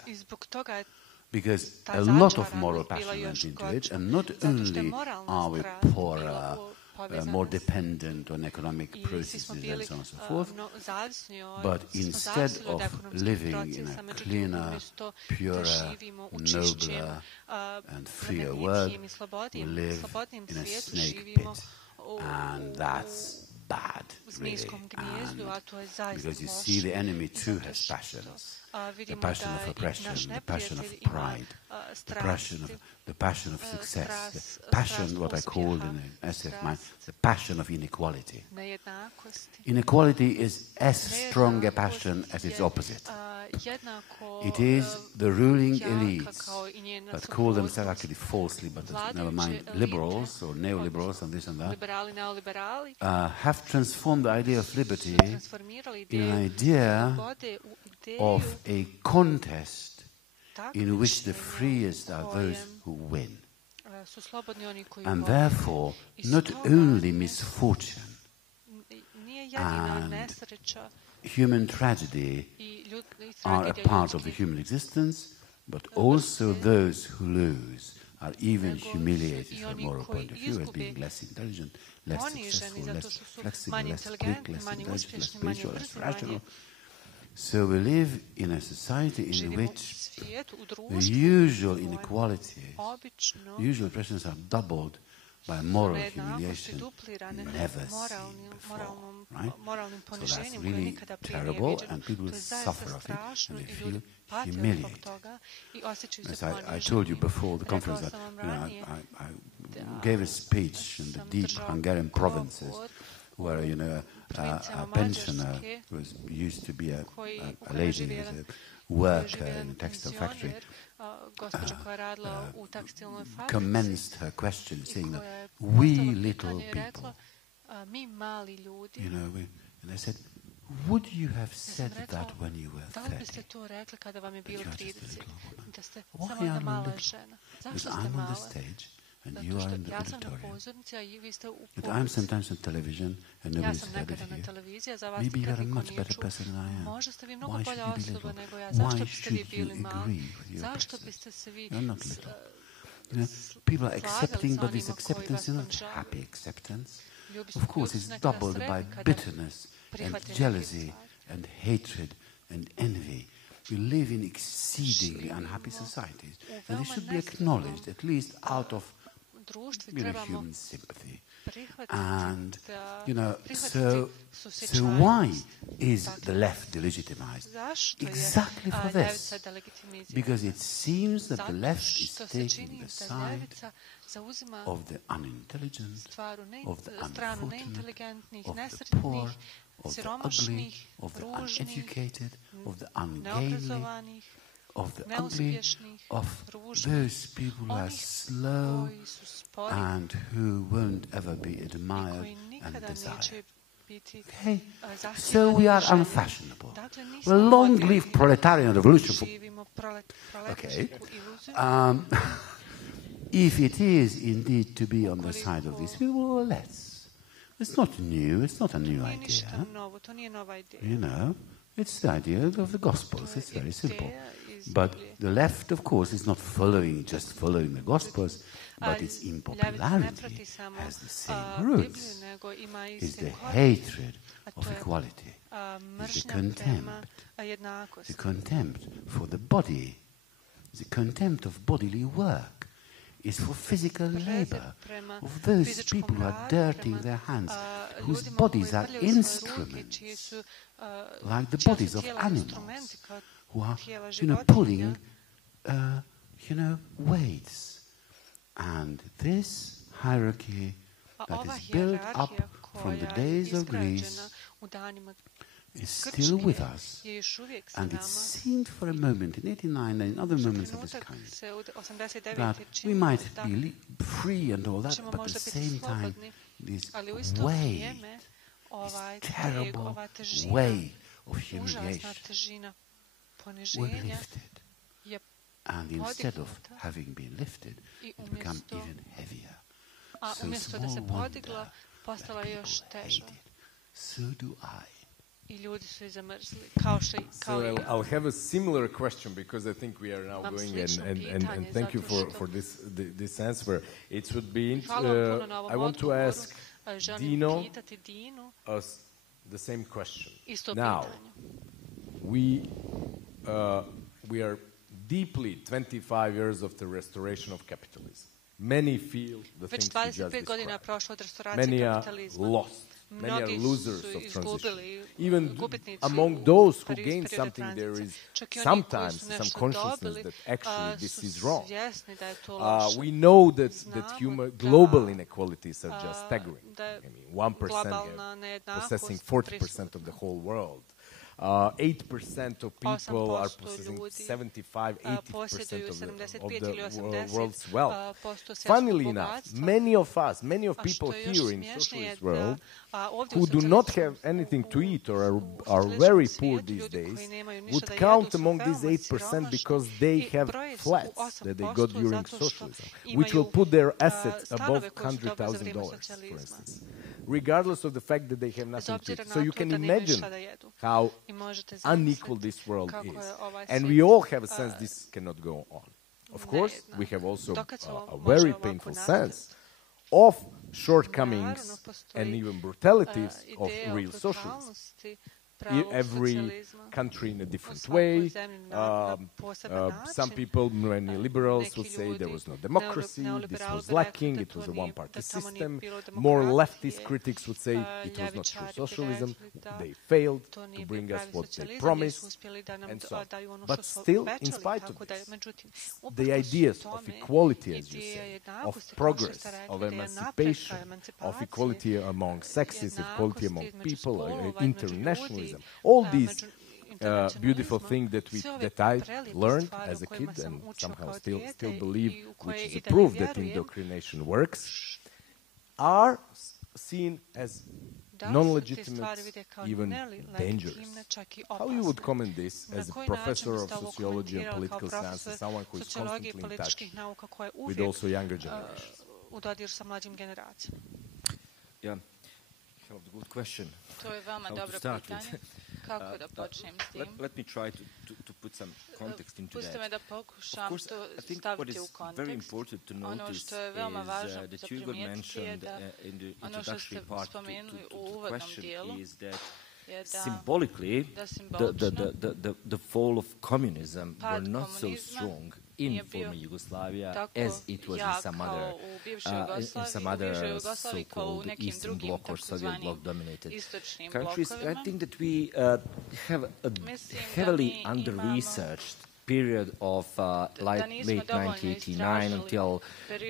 Because a lot of moral passion went into it, and not only are we poorer, more dependent on economic processes and so on and so forth, but instead of living in a cleaner, purer, nobler and freer world, we live in a snake pit. And that's bad, really. And because you see, the enemy too has passions. The passion of oppression, the passion of pride, the passion of success, the passion, what I called in the essay of mine, the passion of inequality. Inequality is as strong a passion as its opposite. It is the ruling elites that call themselves actually falsely, but never mind, liberals or neoliberals and this and that, have transformed the idea of liberty in an idea of a contest in which the freest are those who win. And therefore, not only misfortune and human tragedy are a part of the human existence, but also those who lose are even humiliated from a moral point of view as being less intelligent, less successful, less flexible, less quick, less intelligent, less spiritual, less rational. So we live in a society in which the usual inequalities, usual oppressions are doubled by moral humiliation never seen before, right? So that's really terrible, and people suffer of it, and they feel humiliated. As I told you before the conference that I gave a speech in the deep Hungarian provinces where a pensioner who used to be a lady, who was a worker in a textile factory, commenced her question saying that we little people, and I said, would you have said that when you were 30? But you are just a little woman. Why am I little? Because I'm on the stage and you are in the auditorium. But I'm sometimes on television and nobody's heard of you. Maybe you are a much better person than I am. Why should you be little? Why should you agree with your person? You're not little. People are accepting, but this acceptance is not happy acceptance. Of course, it's doubled by bitterness and jealousy and hatred and envy. We live in exceedingly unhappy societies, and they should be acknowledged, at least out of human sympathy. And, so why is the left delegitimized? Exactly for this. Because it seems that the left is taking the side of the unintelligent, of the unfortunate, of the poor, of the ugly, of the uneducated, of the ungainly, of the ugly, of those people who are slow and who won't ever be admired and desired. Okay? So we are unfashionable. Well, long live proletarian revolution. Okay. If it is indeed to be on the side of these people, well, let's. It's not new. It's not a new idea. You know, it's the idea of the Gospels. It's very simple. But the left, of course, is not just following the Gospels, but its impopularity has the same roots. It's the hatred of equality. It's the contempt for the body, the contempt of bodily work. Is for physical labor of those people who are dirtying their hands, whose bodies are instruments, like the bodies of animals, who are, pulling, weights. And this hierarchy that is built up from the days of Greece is still with us, and it seemed for a moment in 89 and in other moments of this kind that we might be free and all that, but at the same time this way, this terrible way of humiliation were lifted, and instead of having been lifted, it became even heavier. So small wonder that people hate it. So do I. So I'll have a similar question because I think we are now going and thank you for this answer. It would be I want to ask Dino the same question. Now we are deeply 25 years of the restoration of capitalism. Many feel the things we just described. Many are lost. Many are losers of transition. Even among those who gain something, there is sometimes some consciousness that actually this is wrong. We know that global inequalities are just staggering. I mean, 1% possessing 40% of the whole world. 8% of people are possessing 75-80% of the world's wealth. Funnily enough, many of people here in socialist world who do not have anything to eat or are very poor these days would count among these 8% because they have flats that they got during socialism, which will put their assets above $100,000, for instance, regardless of the fact that they have nothing to eat. So you can imagine how unequal this world is. And we all have a sense this cannot go on. Of course, we have also a very painful sense of shortcomings and even brutalities of real socialism. Every country in a different way. Some people, many liberals, would say there was no democracy, this was lacking, it was a one-party system. More leftist critics would say it was not true socialism, they failed to bring us what they promised, and so on. But still, in spite of this, the ideas of equality, as you say, of progress, of emancipation, of equality among sexes, equality among people, internationalism, all these beautiful things that I learned as a kid and somehow still believe, which is a proof that indoctrination works, are seen as non-legitimate, even dangerous. How you would comment this as a professor of sociology and political science, and someone who is constantly in touch with also younger generations? Yeah. Good question. To je veoma dobro pitanje. Kako da počnem s tim? Let me try to put some context into that. Pustite me da pokušam to staviti u kontekst. Ono što je veoma važno za primijetiti je da ono što ste spomenuli u uvodnom dijelu je da symbolically the fall of communism were not so strong in former Yugoslavia as it was in some other so-called Eastern Bloc or Soviet Bloc dominated countries. I think that we have a heavily under-researched period of late 1989 until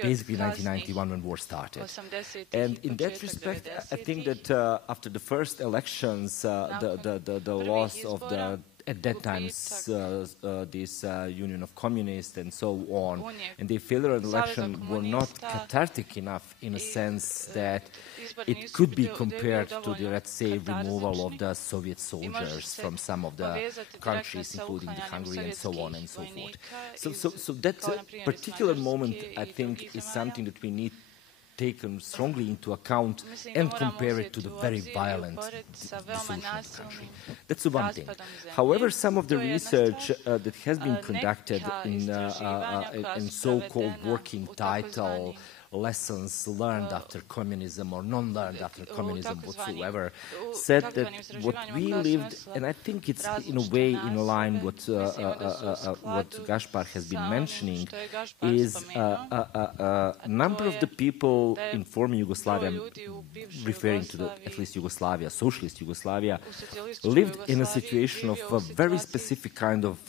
basically 1991 when war started. And in that respect, I think that after the first elections, the loss of the at that time this Union of Communists and so on, and the failure of the election were not cathartic enough in a sense that it could be compared to the, let's say, removal of the Soviet soldiers from some of the countries, including the Hungary and so on and so forth. So that particular moment, I think, is something that we need taken strongly into account and compare it to the very violent dissolution of the country. That's the one thing. However, some of the research that has been conducted in so-called working title lessons learned after communism or non-learned after communism whatsoever, said that what we lived, and I think it's in a way in line with what Gaspar has been mentioning, is a number of the people in former Yugoslavia, referring to the, at least Yugoslavia, socialist Yugoslavia, lived in a situation of a very specific kind of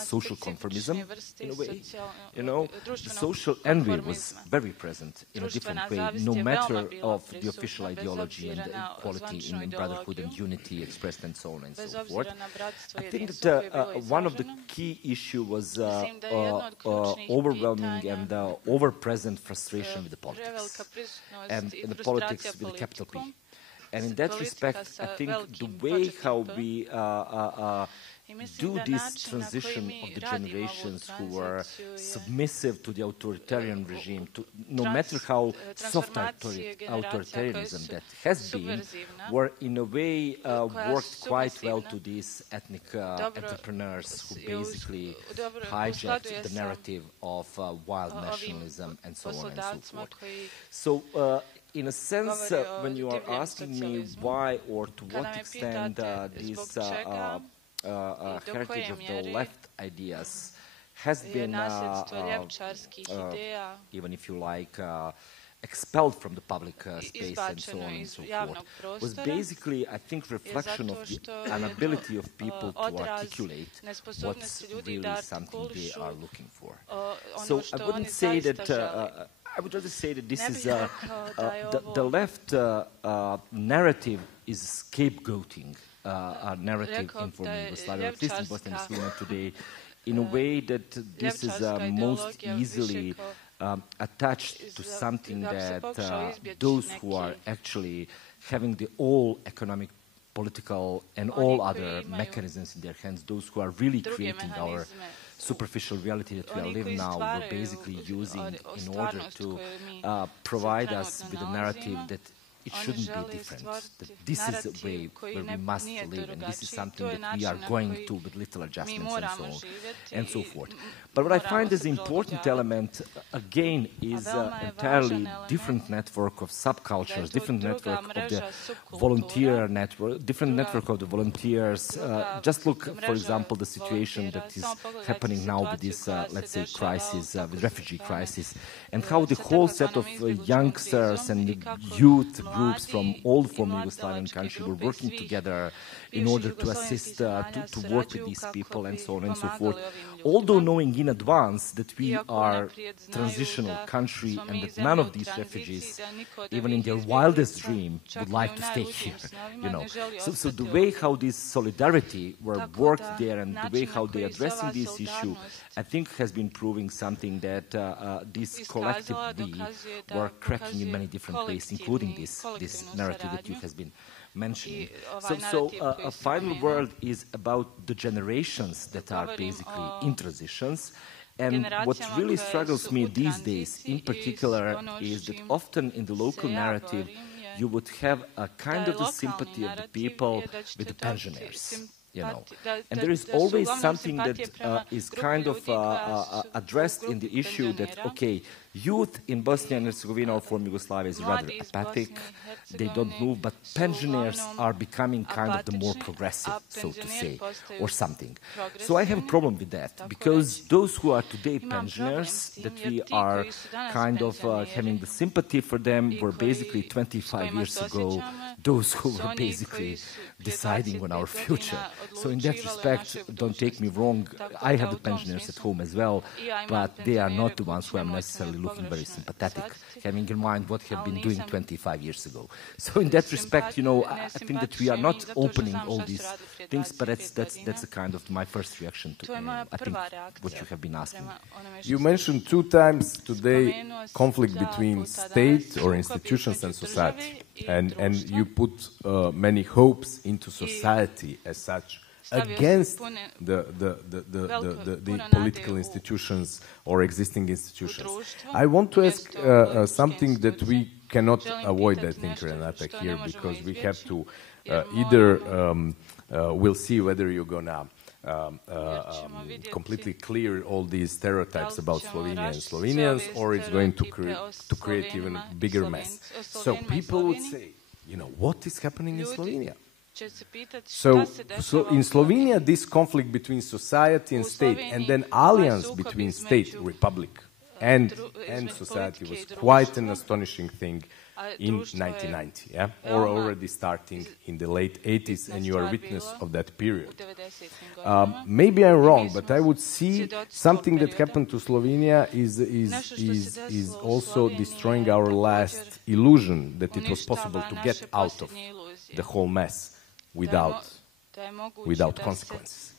social conformism, in a way. You know, the social envy was very present in a different way, no matter of the official ideology and the equality in brotherhood and unity expressed and so on and so forth. I think that one of the key issues was overwhelming and over-present frustration with the politics, and in the politics with a capital P. And in that respect, I think the way how we do this transition of the generations who were submissive to the authoritarian regime, no matter how soft authoritarianism that has been, were in a way worked quite well to these ethnic entrepreneurs who basically hijacked the narrative of wild nationalism and so on and so forth. So in a sense, when you are asking me why or to what extent this heritage of the left ideas has been, even if you like, expelled from the public space and so on and so forth, was basically, I think, reflection of the inability of people to articulate what's really something they are looking for. So I wouldn't say that, I would rather say that this is, the left narrative is scapegoating a narrative in former Yugoslavia, at least in Bosnia and Herzegovina today, in a way that this is most easily attached to something that those who are actually having the all economic, political, and all other mechanisms in their hands, those who are really creating our superficial reality that we are living now, we're basically using in order to provide us with a narrative that it shouldn't be different, that this is a way where we must live, and this is something that we are going to with little adjustments and so on and so forth. But what I find is the important element, again, is an entirely different network of subcultures, different network of the volunteer network, different network of the volunteers. Just look, for example, the situation that is happening now with this, let's say, crisis, with refugee crisis, and how the whole set of youngsters and youth groups from all former Yugoslavian countries were working together in order to assist, to work with these people and so on and so forth. Although knowing in advance that we are a transitional country and that none of these refugees, even in their wildest dream, would like to stay here, you know. So the way how this solidarity were worked there and the way how they are addressing this issue, I think has been proving something that this collective we were cracking in many different ways, including this narrative that you has been mentioning. So a final word is about the generations that are basically in transitions. And what really struggles me these days in particular is that often in the local narrative you would have a kind of the sympathy of the people with the pensioners. You know, and there is always something that is kind of addressed in the issue that, okay, youth in Bosnia and Herzegovina or former Yugoslavia is rather apathic, they don't move, but pensioners are becoming kind of the more progressive, so to say, or something. So I have a problem with that, because those who are today pensioners, that we are kind of having the sympathy for them, were basically 25 years ago those who were basically deciding on our future. So in that respect, don't take me wrong, I have the pensioners at home as well, but they are not the ones who I'm necessarily looking very sympathetic, having in mind what have been doing 25 years ago. So in that respect, you know, I think that we are not opening all these things, but that's a kind of my first reaction to I think what you have been asking. You mentioned 2 times today conflict between state or institutions and society, and you put many hopes into society as such, against the political institutions or existing institutions. I want to ask something that we cannot avoid, I think, Renata, here, because we have to either we'll see whether you're gonna completely clear all these stereotypes about Slovenia and Slovenians, or it's going to create even bigger mess. So people would say, you know, what is happening in Slovenia? So in Slovenia, this conflict between society and state, and then alliance between state, republic, and society was quite an astonishing thing in 1990, yeah? Or already starting in the late 80s, and you are witness of that period. Maybe I'm wrong, but I would see something that happened to Slovenia is also destroying our last illusion that it was possible to get out of the whole mess without consequences.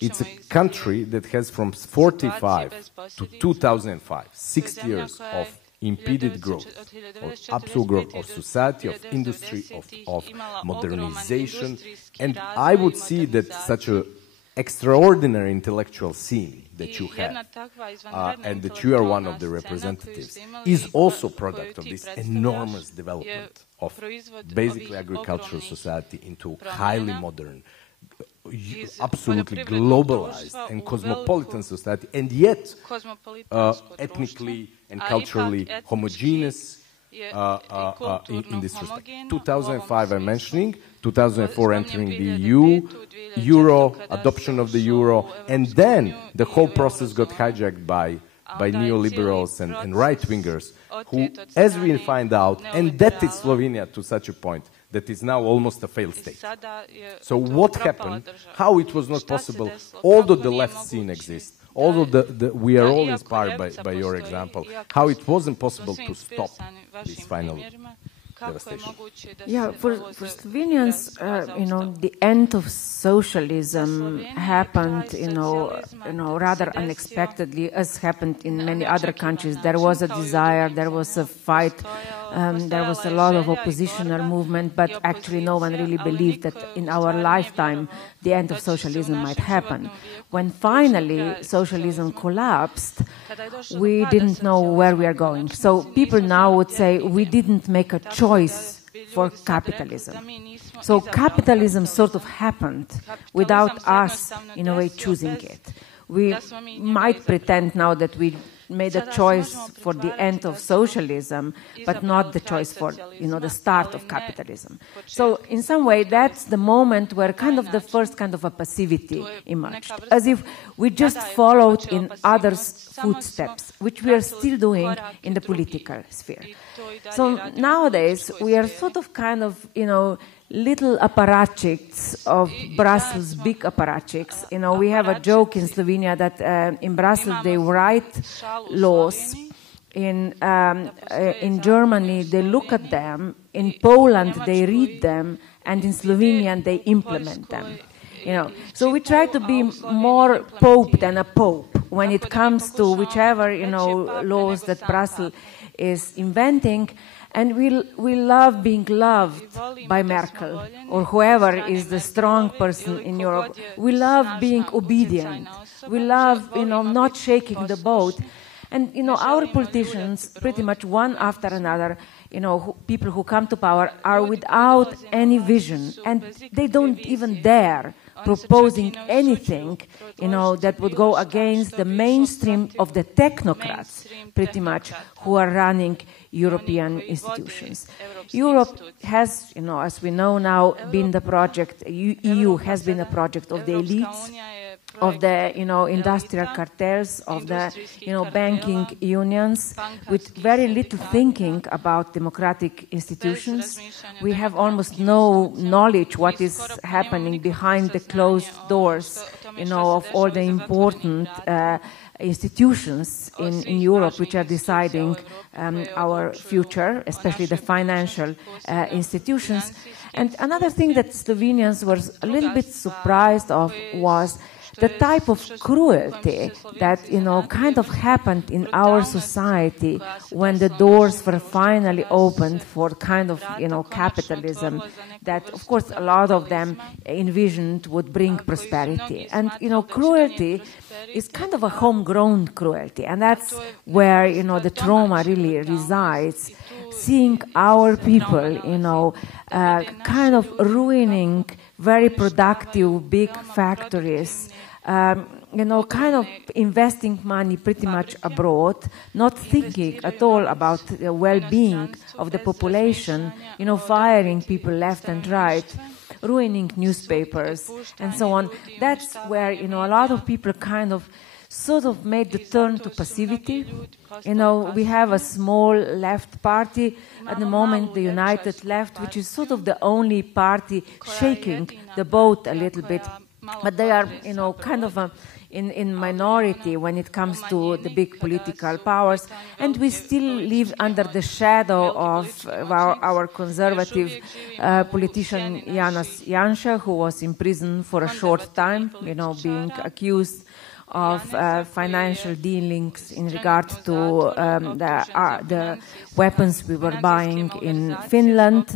It's a country that has from 45 to 2005, 6 years of impeded growth, of absolute growth of society, of industry, of modernization. And I would see that such an extraordinary intellectual scene that you have, and that you are one of the representatives, is also product of this enormous development of basically agricultural society into highly modern, absolutely globalized and cosmopolitan society, and yet ethnically and culturally homogeneous in this respect. 2005 I'm mentioning, 2004 entering the EU, Euro, adoption of the Euro, and then the whole process got hijacked by neoliberals and right-wingers who, as we find out, endebted Slovenia to such a point that is now almost a failed state. So what happened, how it was not possible, although the left scene exists, although we are all inspired by your example, how it wasn't possible to stop this final devastation. Yeah, for Slovenians, you know, the end of socialism happened, you know, rather unexpectedly, as happened in many other countries. There was a desire, there was a fight, there was a lot of oppositional movement, but actually no one really believed that in our lifetime the end of socialism might happen. When finally socialism collapsed, we didn't know where we are going. So people now would say we didn't make a choice for capitalism. So capitalism sort of happened without us, in a way, choosing it. We might pretend now that we made a choice for the end of socialism, but not the choice for, you know, the start of capitalism. So in some way, that's the moment where kind of the first kind of a passivity emerged, as if we just followed in others' footsteps, which we are still doing in the political sphere. So nowadays, we are sort of kind of, you know, little apparatchiks of Brussels, big apparatchiks. You know, we have a joke in Slovenia that in Brussels they write laws. In Germany they look at them. In Poland they read them, and in Slovenia they implement them. You know, so we try to be more pope than a pope when it comes to whichever, you know, laws that Brussels is inventing. And we love being loved by Merkel or whoever is the strong person in Europe. We love being obedient. We love, you know, not shaking the boat. And, you know, our politicians, pretty much one after another, you know, people who come to power are without any vision, and they don't even dare proposing anything, you know, that would go against the mainstream of the technocrats, pretty much, who are running European institutions. Europe has, you know, as we know now, been the project, EU has been a project of the elites. of the, industrial cartels, of the, banking unions, with very little thinking about democratic institutions. We have almost no knowledge what is happening behind the closed doors, of all the important institutions in Europe which are deciding our future, especially the financial institutions. And another thing that Slovenians were a little bit surprised of was the type of cruelty that, kind of happened in our society when the doors were finally opened for kind of, capitalism that, of course, a lot of them envisioned would bring prosperity. And, cruelty is kind of a homegrown cruelty. And that's where, the trauma really resides. Seeing our people, kind of ruining very productive big factories, kind of investing money pretty much abroad, not thinking at all about the well-being of the population, firing people left and right, ruining newspapers, and so on. That's where, a lot of people kind of sort of made the turn to passivity. We have a small left party at the moment, the United Left, which is sort of the only party shaking the boat a little bit. But they are, kind of in minority when it comes to the big political powers. And we still live under the shadow of our conservative politician Janez Janša, who was in prison for a short time, being accused of financial dealings in regard to the weapons we were buying in Finland.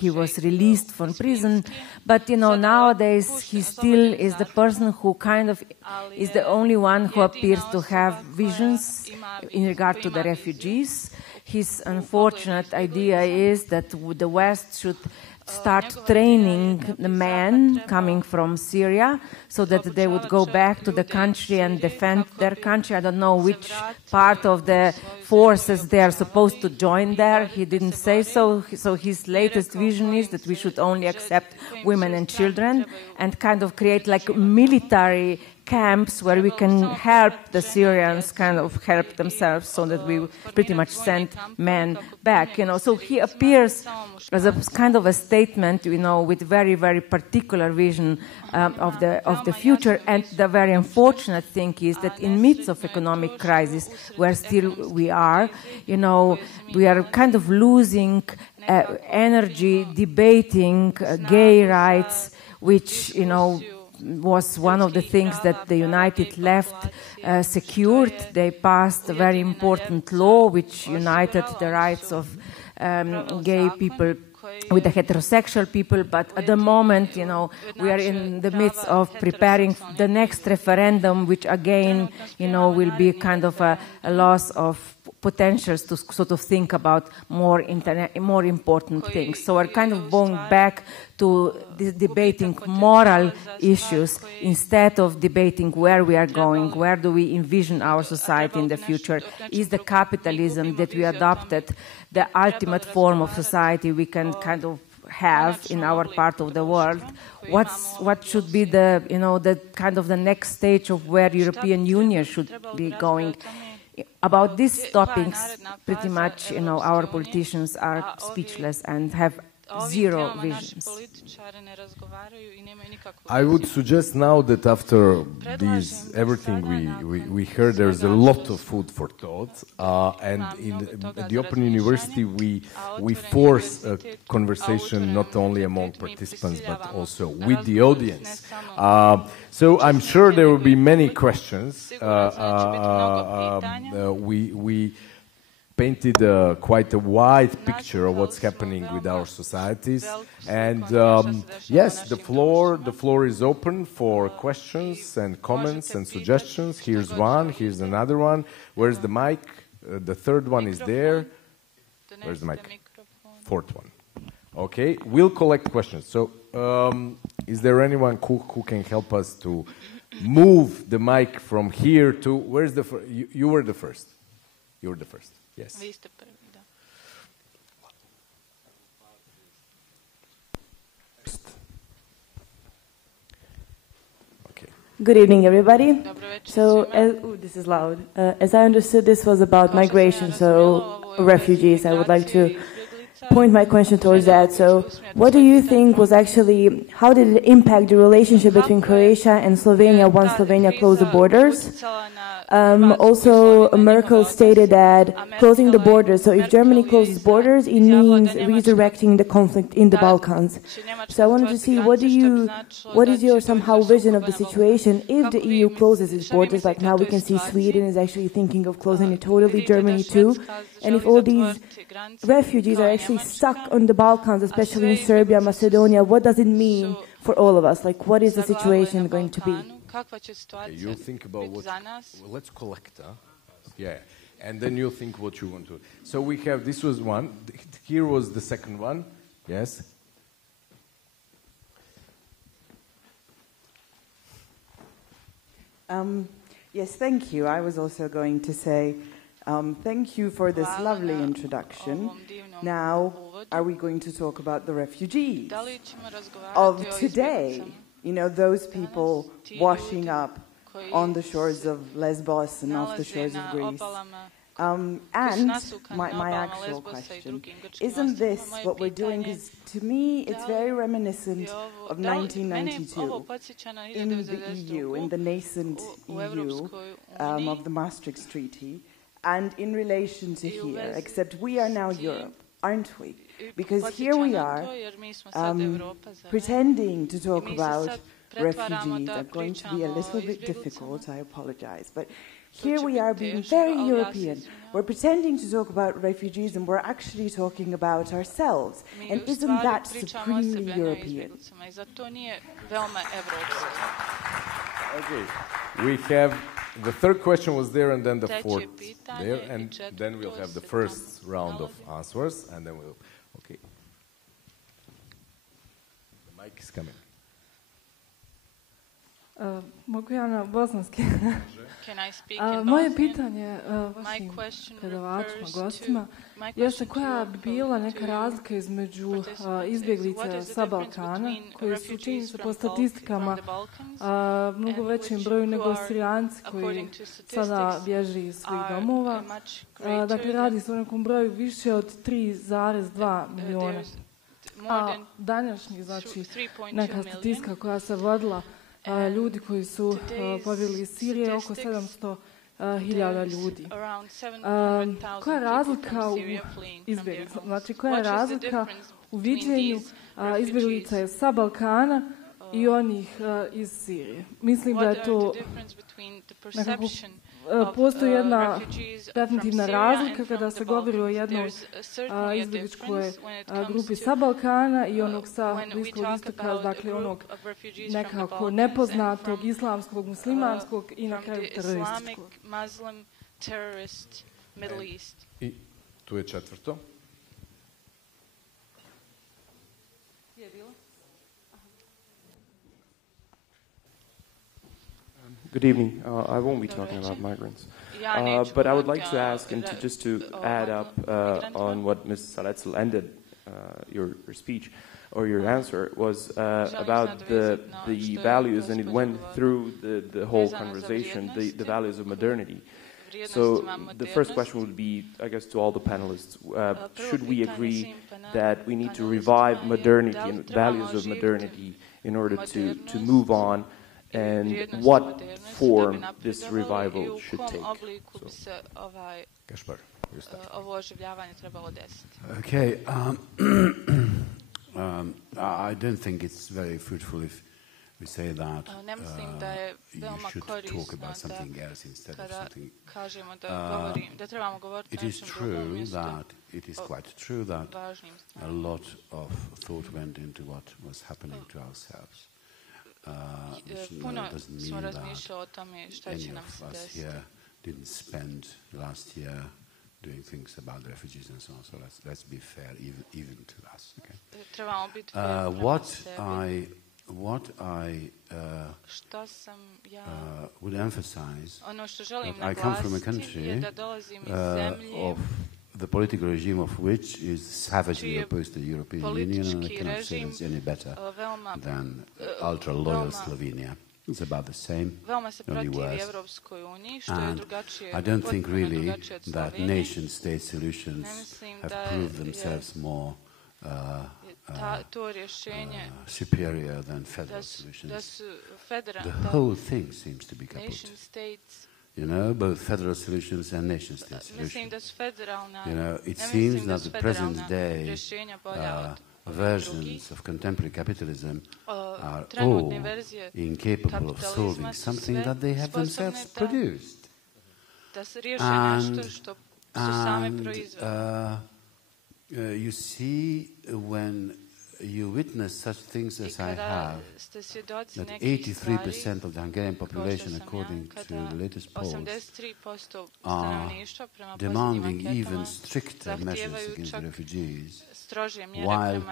He was released from prison, but nowadays he still is the person who kind of is the only one who appears to have visions in regard to the refugees. His unfortunate idea is that the West should start training the men coming from Syria so that they would go back to the country and defend their country. I don't know which part of the forces they are supposed to join there. He didn't say so. So his latest vision is that we should only accept women and children and kind of create like military camps where we can help the Syrians kind of help themselves so that we pretty much send men back, So he appears as a kind of a statement, with very, very particular vision of the future. And the very unfortunate thing is that in midst of economic crisis, where still we are kind of losing energy debating gay rights, which, was one of the things that the United Left secured. They passed a very important law which united the rights of gay people with the heterosexual people, but at the moment, we are in the midst of preparing the next referendum, which again, will be kind of a loss of potentials to sort of think about more important things. So we're kind of going back to debating moral issues instead of debating where we are going, where do we envision our society in the future. Is the capitalism that we adopted the ultimate form of society we can kind of have in our part of the world? What should be the the kind of the next stage of where European Union should be going? About these topics, pretty much, our politicians are speechless and have zero visions. I would suggest now that after everything we heard, there's a lot of food for thought, and at the Open University we force a conversation not only among participants but also with the audience. So I'm sure there will be many questions. We painted quite a wide picture of what's happening with our societies, and yes, the floor is open for questions and comments and suggestions. Here's one, here's another one. Where's the mic? The third one is there. Where's the mic? Fourth one. Okay, we'll collect questions. So is there anyone who can help us to move the mic from here to, where's the first? You were the first. You were the first. Yes. Okay. Good evening, everybody. So, this is loud. As I understood, this was about migration, so refugees. I would like to point my question towards that. So, what do you think was actually, how did it impact the relationship between Croatia and Slovenia once Slovenia closed the borders? Also, Merkel stated that closing the borders, so if Germany closes borders, it means resurrecting the conflict in the Balkans. So I wanted to see, what is your somehow vision of the situation if the EU closes its borders, like now we can see Sweden is actually thinking of closing it totally, Germany too, and if all these refugees are actually stuck on the Balkans, especially in Serbia, Macedonia, what does it mean for all of us? Like, what is the situation going to be? Okay, you'll think about what, well, let's collect, yeah, and then you'll think what you want to. So we have, this was one, here was the second one, yes? Yes, thank you. I was also going to say thank you for this lovely introduction. Now, are we going to talk about the refugees of today? You know, those people washing up on the shores of Lesbos and off the shores of Greece. And my actual question, isn't this what we're doing? Because to me, it's very reminiscent of 1992 in the EU, in the nascent EU of the Maastricht Treaty, and in relation to here, except we are now Europe, aren't we? Because here we are pretending to talk about refugees. I'm going to be a little bit difficult, I apologize, but here we are being very European. We're pretending to talk about refugees and we're actually talking about ourselves. And isn't that supremely European? Okay, we have, the third question was there and then the fourth there, and then we'll have the first round of answers, and then we'll, okay. The mic is coming. Mogu ja na bosanski? Moje pitanje vašim predavačima, gostima, jeste koja bi bila neka razlika između izbjeglica sa Balkana, koji su, čini se po statistikama, mnogo većim broju nego Sirijanci koji sada bježe iz svojih domova. Dakle, radi se o nekom broju više od 3,2 miliona. A današnji, znači, neka statistika koja se vodila, ljudi koji su pobjegli iz Sirije, oko 700.000 ljudi. Koja je razlika u izbjeglicama? Znači, koja je razlika u viđenju izbjeglica sa Balkana i onih iz Sirije? Mislim da je to nekako, postoji jedna definitivna razlika kada se govori o jednoj izbjegličkoj grupi sa Balkana i onog sa Bliskog istoka, dakle onog nekako nepoznatog islamskog, muslimanskog i na kraju terorističkog. I tu je četvrto. Good evening. I won't be talking about migrants, but I would like to ask, and just to add up on what Ms. Salacel ended your speech, or your answer, was about the values, and it went through the whole conversation, the values of modernity. So the first question would be, I guess, to all the panelists, should we agree that we need to revive modernity and values of modernity in order to move on, and what form this revival should take? Okay, I don't think it's very fruitful if we say that you should talk about something else instead of something. It is true that, it is quite true that a lot of thought went into what was happening to ourselves. Which doesn't mean that any of us here didn't spend last year doing things about refugees and so on. So let's be fair, even to us. Okay. What I would emphasize, I come from a country of the political regime of which is savagely opposed to the European Union, and I cannot say it's any better than ultra-loyal Slovenia. It's about the same, veoma se only protivi worse. Evropskoj uniji, što je drugačije, I don't think potpuno really drugačije od that Slovenije. nation-state solutions have proved themselves more to rješenje superior than federal solutions. The whole thing seems to be kaput. You know, both federal solutions and nation-state solutions. You know, it seems that the present-day versions of contemporary capitalism are all incapable of solving something that they have themselves produced. And you see, when you witness such things as I have, that 83% of the Hungarian population, according to the latest polls, are demanding even stricter measures against the refugees, while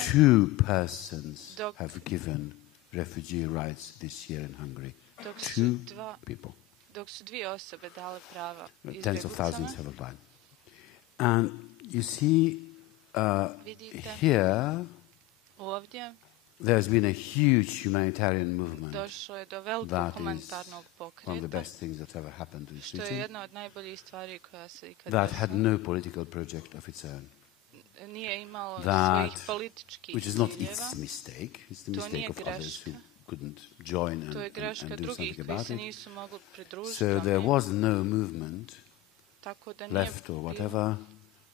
2 persons have given refugee rights this year in Hungary. 2 people. Tens of thousands have applied. And you see, here, there's been a huge humanitarian movement that is one of the best things that's ever happened to the city, that had no political project of its own. That, which is not its mistake, it's the mistake of others who couldn't join and do something about it. So there was no movement left or whatever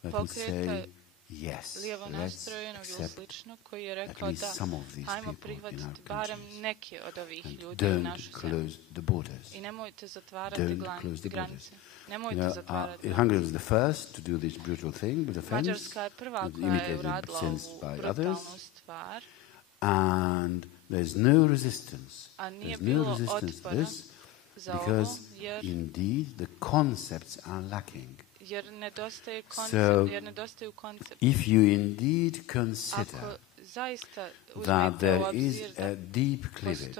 that would say, yes, let's accept at least some of these people in our countries. And don't close the borders. Don't close the borders. You know, Hungary was the first to do this brutal thing with offense, imitated since by others. And there's no resistance. There's no resistance to this because, indeed, the concepts are lacking. So, if you indeed consider that there is a deep cleavage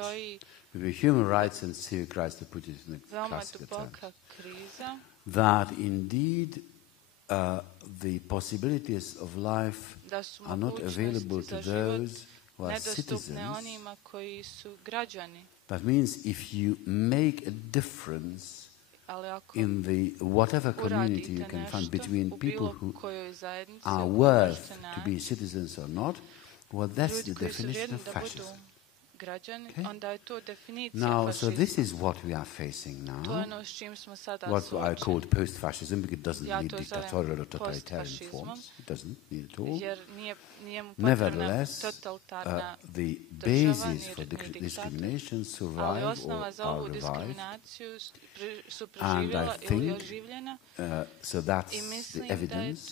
between human rights and civic rights, to put it in a classical terms, that indeed the possibilities of life are not available to those who are citizens, that means if you make a difference in the whatever community you can find between people who are worth to be citizens or not, well, that's the definition of fascism. Okay? Now, so this is what we are facing now, what I called post-fascism, because it doesn't need dictatorial or totalitarian forms. It doesn't need it all. Nevertheless, the basis for discrimination survive or are revived. And I think, so that's the evidence,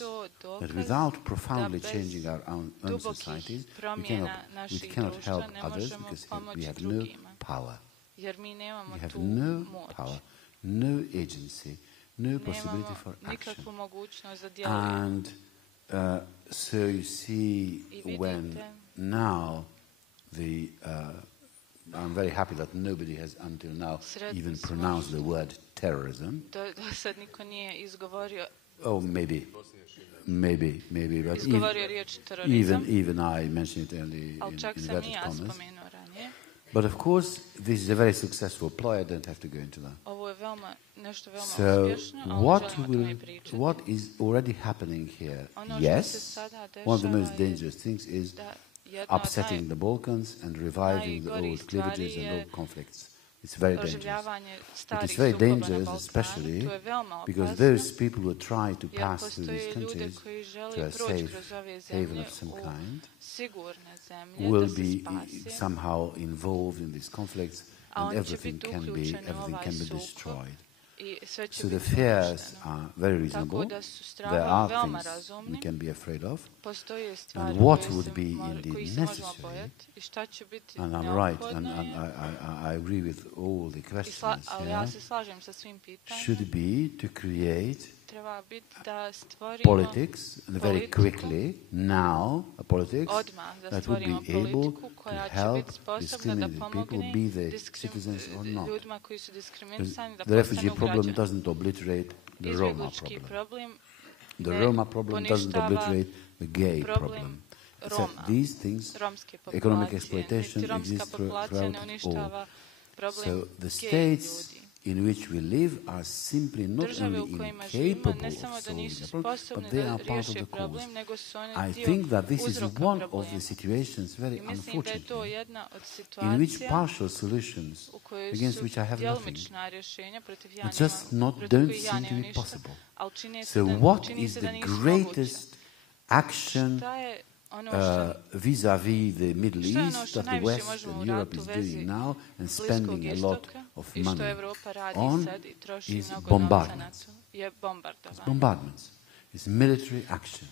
that without profoundly changing our own societies, we cannot help others because we have no power. We have no power, no agency, no possibility for action. And so you see, when now I'm very happy that nobody has until now even pronounced the word terrorism. Oh, maybe, but even I mentioned it only in inverted commas. But of course, this is a very successful ploy. I don't have to go into that. So, what is already happening here? Yes, one of the most dangerous things is upsetting the Balkans and reviving the old cleavages and old conflicts. It's very dangerous. It is very dangerous, especially because those people who try to pass through these countries to a safe haven of some kind will be somehow involved in these conflicts, and everything can be destroyed. So the fears are very reasonable. There are things we can be afraid of. And what would be indeed necessary, and I'm right, and I agree with all the questions here, should be to create politics, and very quickly, now, a politics that would be able to help discriminated people, be they citizens or not. The refugee problem doesn't obliterate the Roma problem. The Roma problem doesn't obliterate the gay problem. these things, economic exploitation exists throughout all. So the states in which we live are simply not only incapable of solving the problem, but they are part of the cause. I think that this is one of the situations, very unfortunately, in which partial solutions, against which I have nothing, just don't seem to be possible. So what is the greatest action vis-à-vis the Middle East that the West and Europe is doing now and spending a lot of money on is bombardments. It's bombardments. It's military action.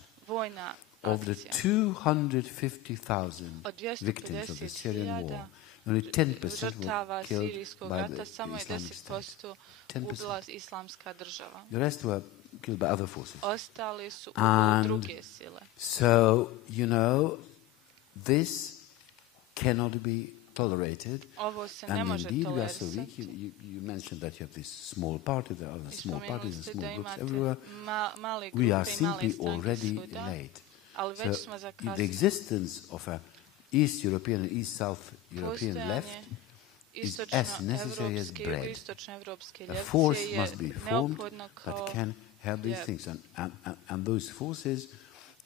Of the 250,000 victims of the Syrian war, only 10% were killed by the Islamic State. 10%. The rest were killed by other forces. And so, you know, this cannot be tolerated. And indeed, we are so weak. You mentioned that you have this small party, there are other small parties and small groups everywhere. We are simply already late. So the existence of an East European and East-South European left is as necessary as bread. A force must be formed that can help these things. And those forces,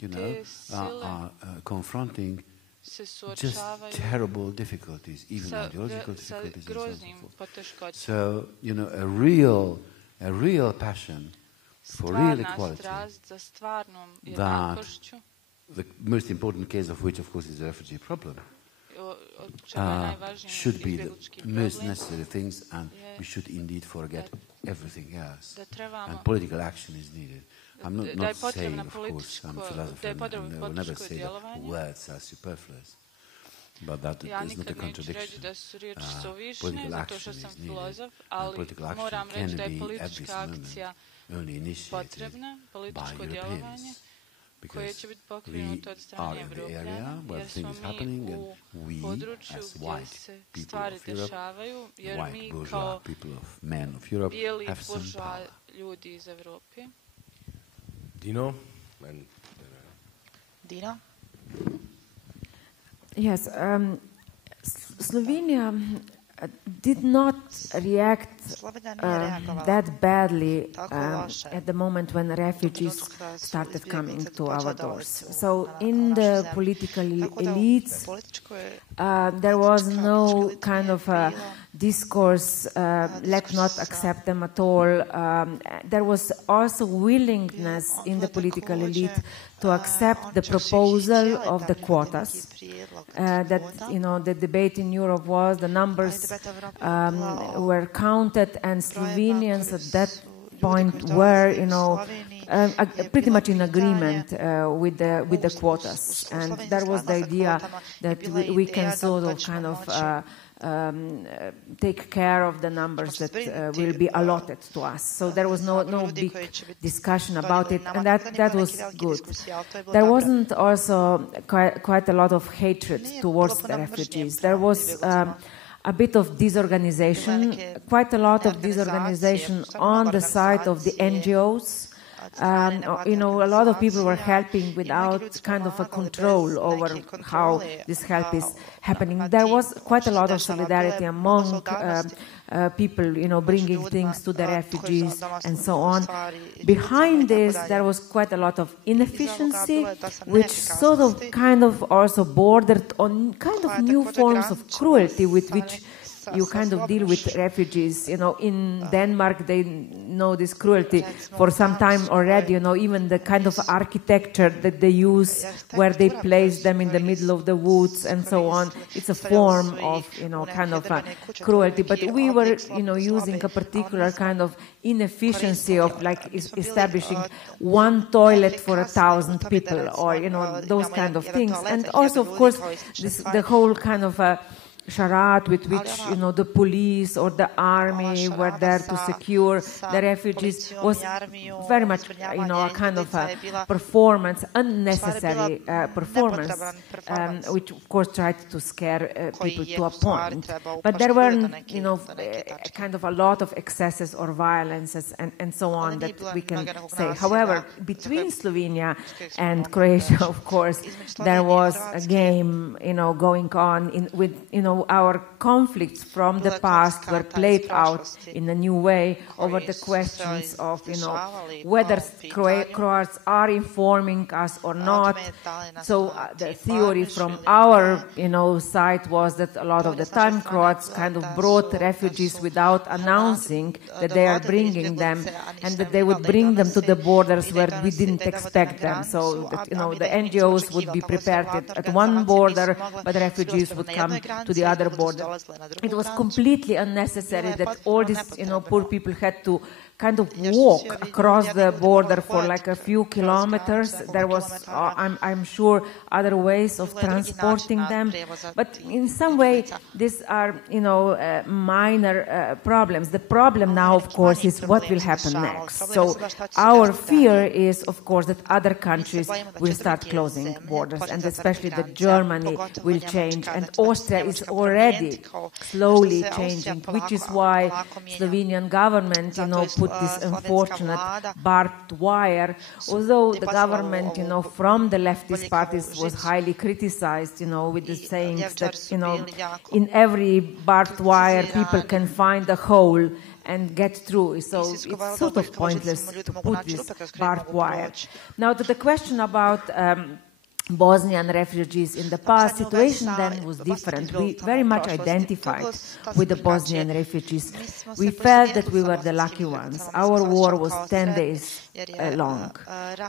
you know, are confronting just terrible difficulties, even ideological difficulties and so on and so forth. So, you know, a real passion for real equality, that the most important case of which, of course, is the refugee problem, should be the most necessary things, and we should indeed forget everything else. And political action is needed. I'm not saying, of course, I'm a philosopher, and I will never say that words are superfluous, but that is not a contradiction. Political action is needed, and political action can be, at this moment, only initiated by Europeans, because we are in the area where the thing is happening, and we, as white people of Europe, white bourgeois people of men of Europe, have some power. Dino? Dino? Yes, Slovenia did not react that badly at the moment when refugees started coming to our doors. So in the political elites, there was no kind of a discourse, let's not accept them at all. There was also willingness in the political elite to accept the proposal of the quotas. That, you know, the debate in Europe was, the numbers were counted, and Slovenians at that point were, you know, pretty much in agreement with the quotas. And that was the idea that we can sort of kind of take care of the numbers that will be allotted to us. So there was no big discussion about it, and that was good. There wasn't also quite a lot of hatred towards the refugees. There was a bit of disorganization, quite a lot of disorganization on the side of the NGOs. You know, a lot of people were helping without kind of a control over how this help is happening. There was quite a lot of solidarity among people, you know, bringing things to the refugees and so on. Behind this, there was quite a lot of inefficiency, which sort of kind of also bordered on kind of new forms of cruelty with which you kind of deal with refugees. You know, in Denmark, they know this cruelty for some time already. You know, even the kind of architecture that they use, where they place them in the middle of the woods and so on. It's a form of, you know, kind of cruelty. But we were, you know, using a particular kind of inefficiency of like establishing one toilet for 1,000 people, or, you know, those kind of things. And also, of course, the whole kind of charade with which, the police or the army were there to secure the refugees was very much, a kind of a performance, unnecessary performance, which of course tried to scare people to a point. But there were, kind of a lot of excesses or violences and so on that we can say. However, between Slovenia and Croatia, of course, there was a game, going on with, our conflicts from the past were played out in a new way over the questions of, whether Croats are informing us or not. So the theory from our, side was that a lot of the time Croats kind of brought refugees without announcing that they are bringing them, and that they would bring them to the borders where we didn't expect them. So that, the NGOs would be prepared at one border, but refugees would come to the other border. It was completely unnecessary that all these, poor people had to kind of walk across the border for like a few kilometers. There was, I'm sure, other ways of transporting them. But in some way, these are, minor problems. The problem now, of course, is what will happen next. So our fear is, of course, that other countries will start closing borders, and especially that Germany will change. And Austria is already slowly changing, which is why Slovenian government, put this unfortunate barbed wire, although the government, from the leftist parties was highly criticized, with the sayings that, in every barbed wire people can find a hole and get through. So it's sort of pointless to put this barbed wire. Now to the question about Bosnian refugees in the past, situation then was different. We very much identified with the Bosnian refugees. We felt that we were the lucky ones. Our war was 10 days long.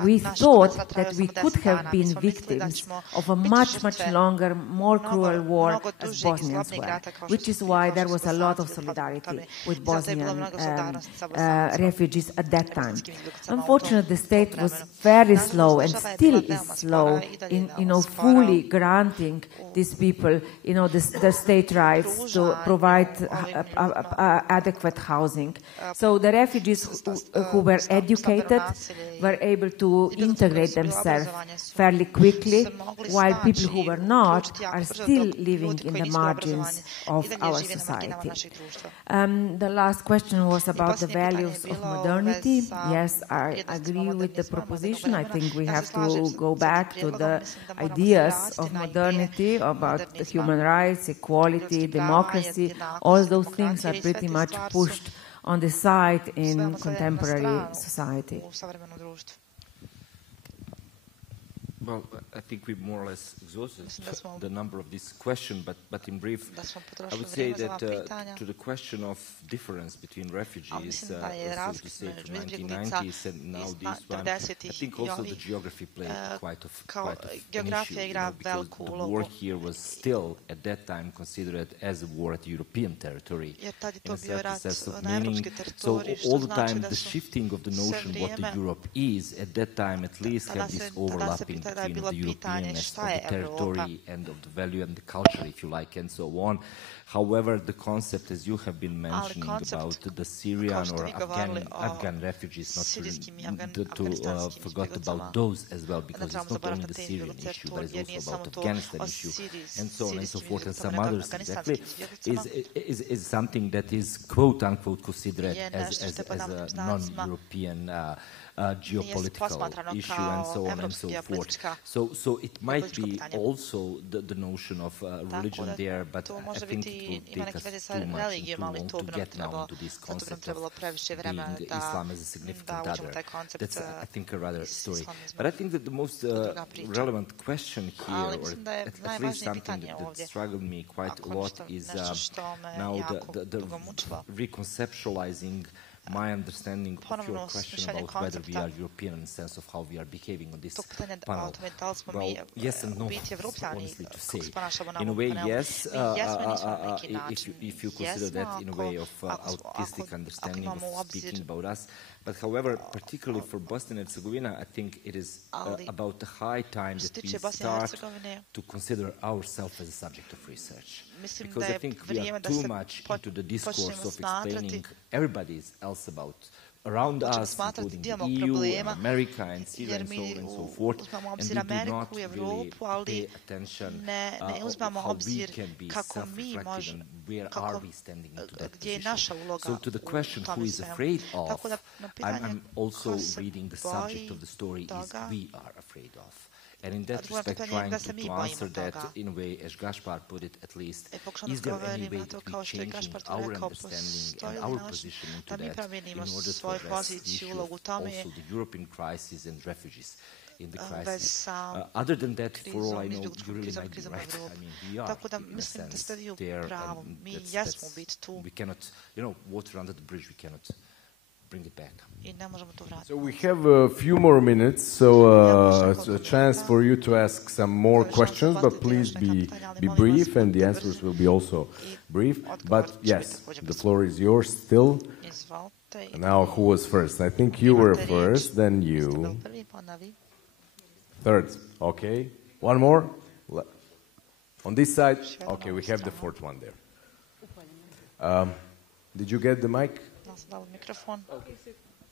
We thought that we could have been victims of a much, much longer, more cruel war as Bosnians were, which is why there was a lot of solidarity with Bosnian refugees at that time. Unfortunately, the state was very slow and still is slow in, fully granting these people, the state rights to provide adequate housing. So the refugees who were educated were able to integrate themselves fairly quickly, while people who were not are still living in the margins of our society. The last question was about the values of modernity. Yes, I agree with the proposition. I think we have to go back to the ideas of modernity, about the human rights, equality, democracy. All those things are pretty much pushed on the side in contemporary society. Well, I think we more or less exhausted the number of this question, but in brief, I would say that to the question of difference between refugees, so to say, to 1990s and now this one, I think also the geography played quite an issue, because the war here was still at that time considered as a war at European territory in a certain sense of meaning. So all the time the shifting of the notion what the Europe is at that time at least had this overlapping between the Europeanness of the territory and of the value and the culture, if you like, and so on. However, the concept, as you have been mentioning, about the Syrian or Afghan refugees, not to forget about those as well, because it's not only the Syrian issue, but it's also about Afghanistan issue, and so on and so forth, and some others exactly, is something that is quote-unquote considered as a non-European geopolitical issue, and so on and so forth. So it might be also the notion of religion there, but I think it will take us too much and too long to get now into this concept of being Islam as a significant other. That's, I think, a rather story. But I think that the most relevant question here, or at least something that struggled me quite a lot, is now the reconceptualizing my understanding of your question about whether we are European in the sense of how we are behaving on this panel. Well, yes and no, honestly to say. In a way, yes, if you consider that in a way of autistic understanding of speaking about us. But however, particularly for Bosnia and Herzegovina, I think it is about the high time that we start to consider ourselves as a subject of research. Because I think we are too much into the discourse of explaining everybody else about around us, including the EU and America and Syria and so on and so forth, and we do not really pay attention how we can be self-reflective and where are we standing into that position. So to the question who is afraid of, I'm also reading the subject of the story is we are afraid of. And in that respect, trying to answer that in a way, as Gaspar put it at least, is there any way that we changing our understanding and our position into that in order to address the issue of also the European crisis and refugees in the crisis? Other than that, for all I know, you really might be right. I mean, we are, in a sense, there. We cannot, water under the bridge, we cannot bring it back. So we have a few more minutes, so it's a chance for you to ask some more questions, but please be brief, and the answers will be also brief. But yes, the floor is yours still. Now, who was first? I think you were first, then you. Third, okay. One more? On this side? Okay, we have the fourth one there. Did you get the mic?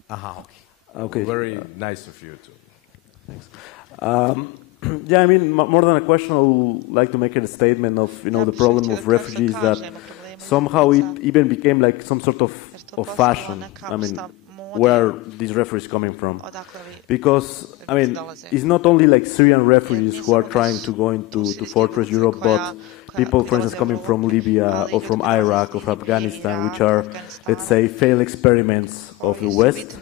Aha, okay. Very nice of you too. Thanks. Yeah, I mean, more than a question, I would like to make a statement of, the problem of refugees that somehow it even became like some sort of fashion. I mean, where are these refugees coming from? Because, I mean, it's not only like Syrian refugees who are trying to go into Fortress Europe, but people, for instance, coming from Libya or from Iraq or from Afghanistan, which are, let's say, failed experiments of the West,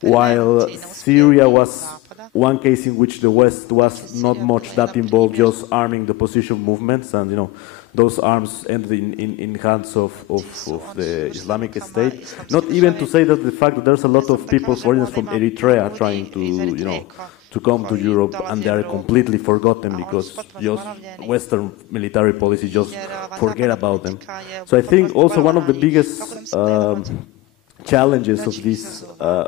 while Syria was one case in which the West was not much that involved, just arming the opposition movements, and, those arms ended in hands of the Islamic State. Not even to say that the fact that there's a lot of people, for instance, from Eritrea trying to come to Europe, and they are completely forgotten because just Western military policy just forget about them. So I think also one of the biggest challenges of this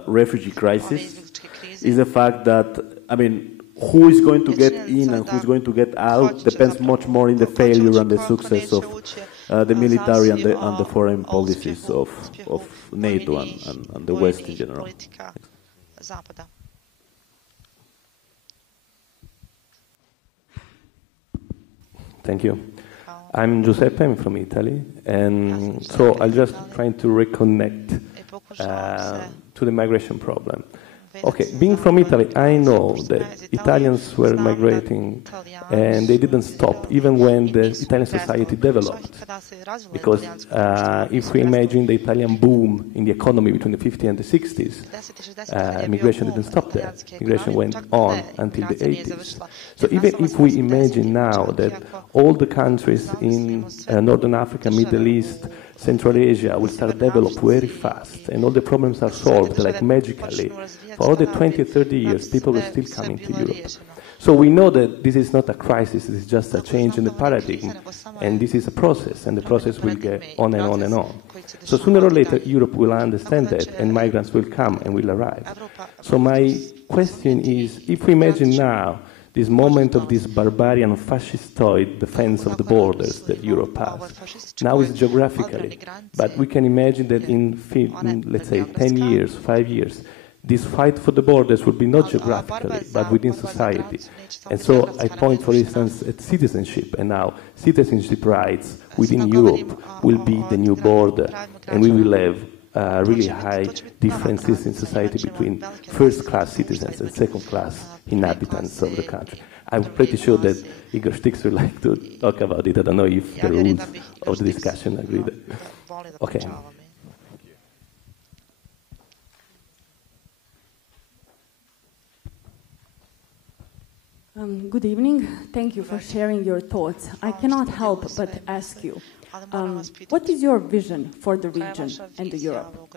refugee crisis is the fact that, I mean, who is going to get in and who is going to get out depends much more in the failure and the success of the military and the foreign policies of NATO and the West in general. Thank you. I'm Giuseppe, I'm from Italy, and so I'll just try to reconnect to the migration problem. Okay, being from Italy, I know that Italians were migrating and they didn't stop, even when the Italian society developed. Because if we imagine the Italian boom in the economy between the 50s and the 60s, migration didn't stop there. Migration went on until the 80s. So even if we imagine now that all the countries in Northern Africa, Middle East, Central Asia will start to develop very fast and all the problems are solved like magically, for all the 20 or 30 years people were still coming to Europe. So we know that this is not a crisis, it is just a change in the paradigm, and this is a process, and the process will go on and on and on. So sooner or later Europe will understand that and migrants will come and will arrive. So my question is, if we imagine now this moment of this barbarian fascistoid defense of the borders that Europe has. Now it's geographically, but we can imagine that in let's say 10 years, 5 years, this fight for the borders would be not geographically, but within society. And so I point, for instance, at citizenship, and now citizenship rights within Europe will be the new border, and we will have really high differences in society between first-class citizens and second-class inhabitants of the country. I'm pretty sure that Igor Stiks would like to talk about it. I don't know if the rules of the discussion agree that. Okay. Good evening. Thank you for sharing your thoughts. I cannot help but ask you, what is your vision for the region and the Europe?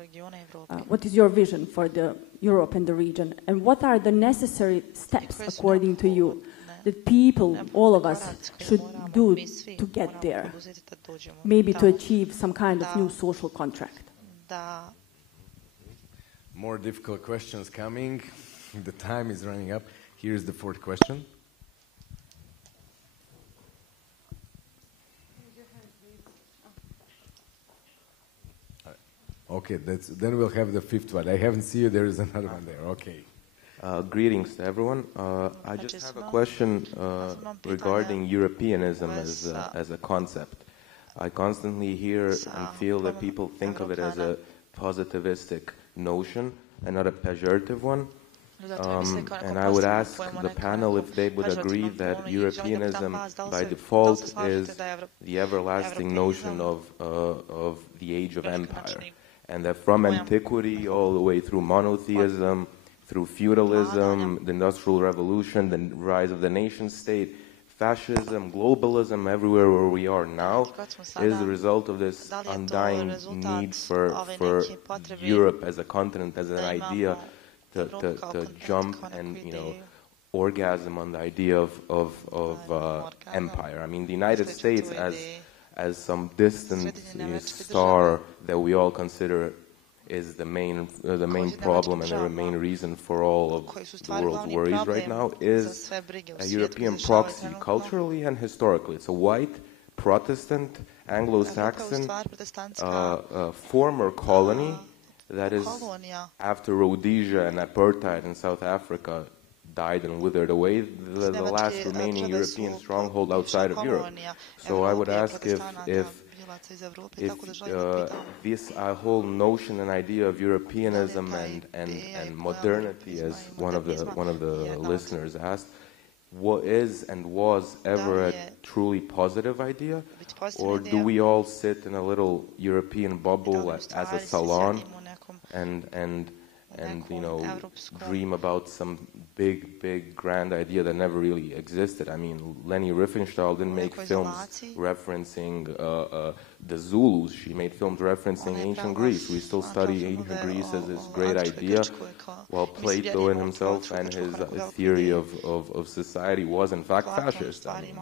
What is your vision for the Europe and the region? And what are the necessary steps, according to you, that people, all of us, should do to get there? Maybe to achieve some kind of new social contract. More difficult questions coming. The time is running up. Here's the fourth question. Okay, then we'll have the fifth one. I haven't seen you. There is another one there. Okay. Greetings to everyone. I just have a question regarding Europeanism as a concept. I constantly hear and feel that people think of it as a positivistic notion and not a pejorative one. And I would ask the panel if they would agree that Europeanism by default is the everlasting notion of the age of empire, and that from antiquity all the way through monotheism, through feudalism, the Industrial Revolution, the rise of the nation state, fascism, globalism, everywhere where we are now, is the result of this undying need for Europe as a continent, as an idea to jump and, orgasm on the idea of empire. I mean, the United States as some distant star that we all consider is the main problem and the main reason for all of the world's worries right now, is a European proxy, culturally and historically. It's a white, Protestant, Anglo-Saxon former colony that is, after Rhodesia and apartheid in South Africa died and withered away, the last remaining European stronghold outside of Europe. So I would ask if this whole notion and idea of Europeanism and modernity, as one of the listeners asked, what is and was ever a truly positive idea, or do we all sit in a little European bubble as a salon and dream about some big grand idea that never really existed? I mean, Leni Riefenstahl didn't make films referencing the Zulus. She made films referencing ancient Greece. We still study ancient Greece as this great idea, while Plato in himself and his theory of society was in fact fascist. I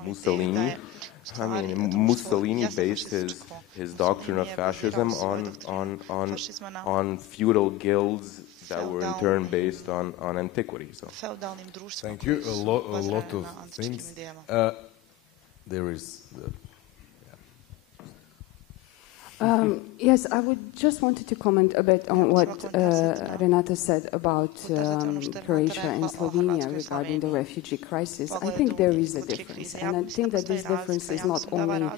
mean, Mussolini based his doctrine of fascism on feudal guilds that were in turn based on antiquity. So, thank you. A lot of things. There is. Yes, I would just wanted to comment a bit on what Renata said about Croatia and Slovenia regarding the refugee crisis. I think there is a difference, and I think that this difference is not only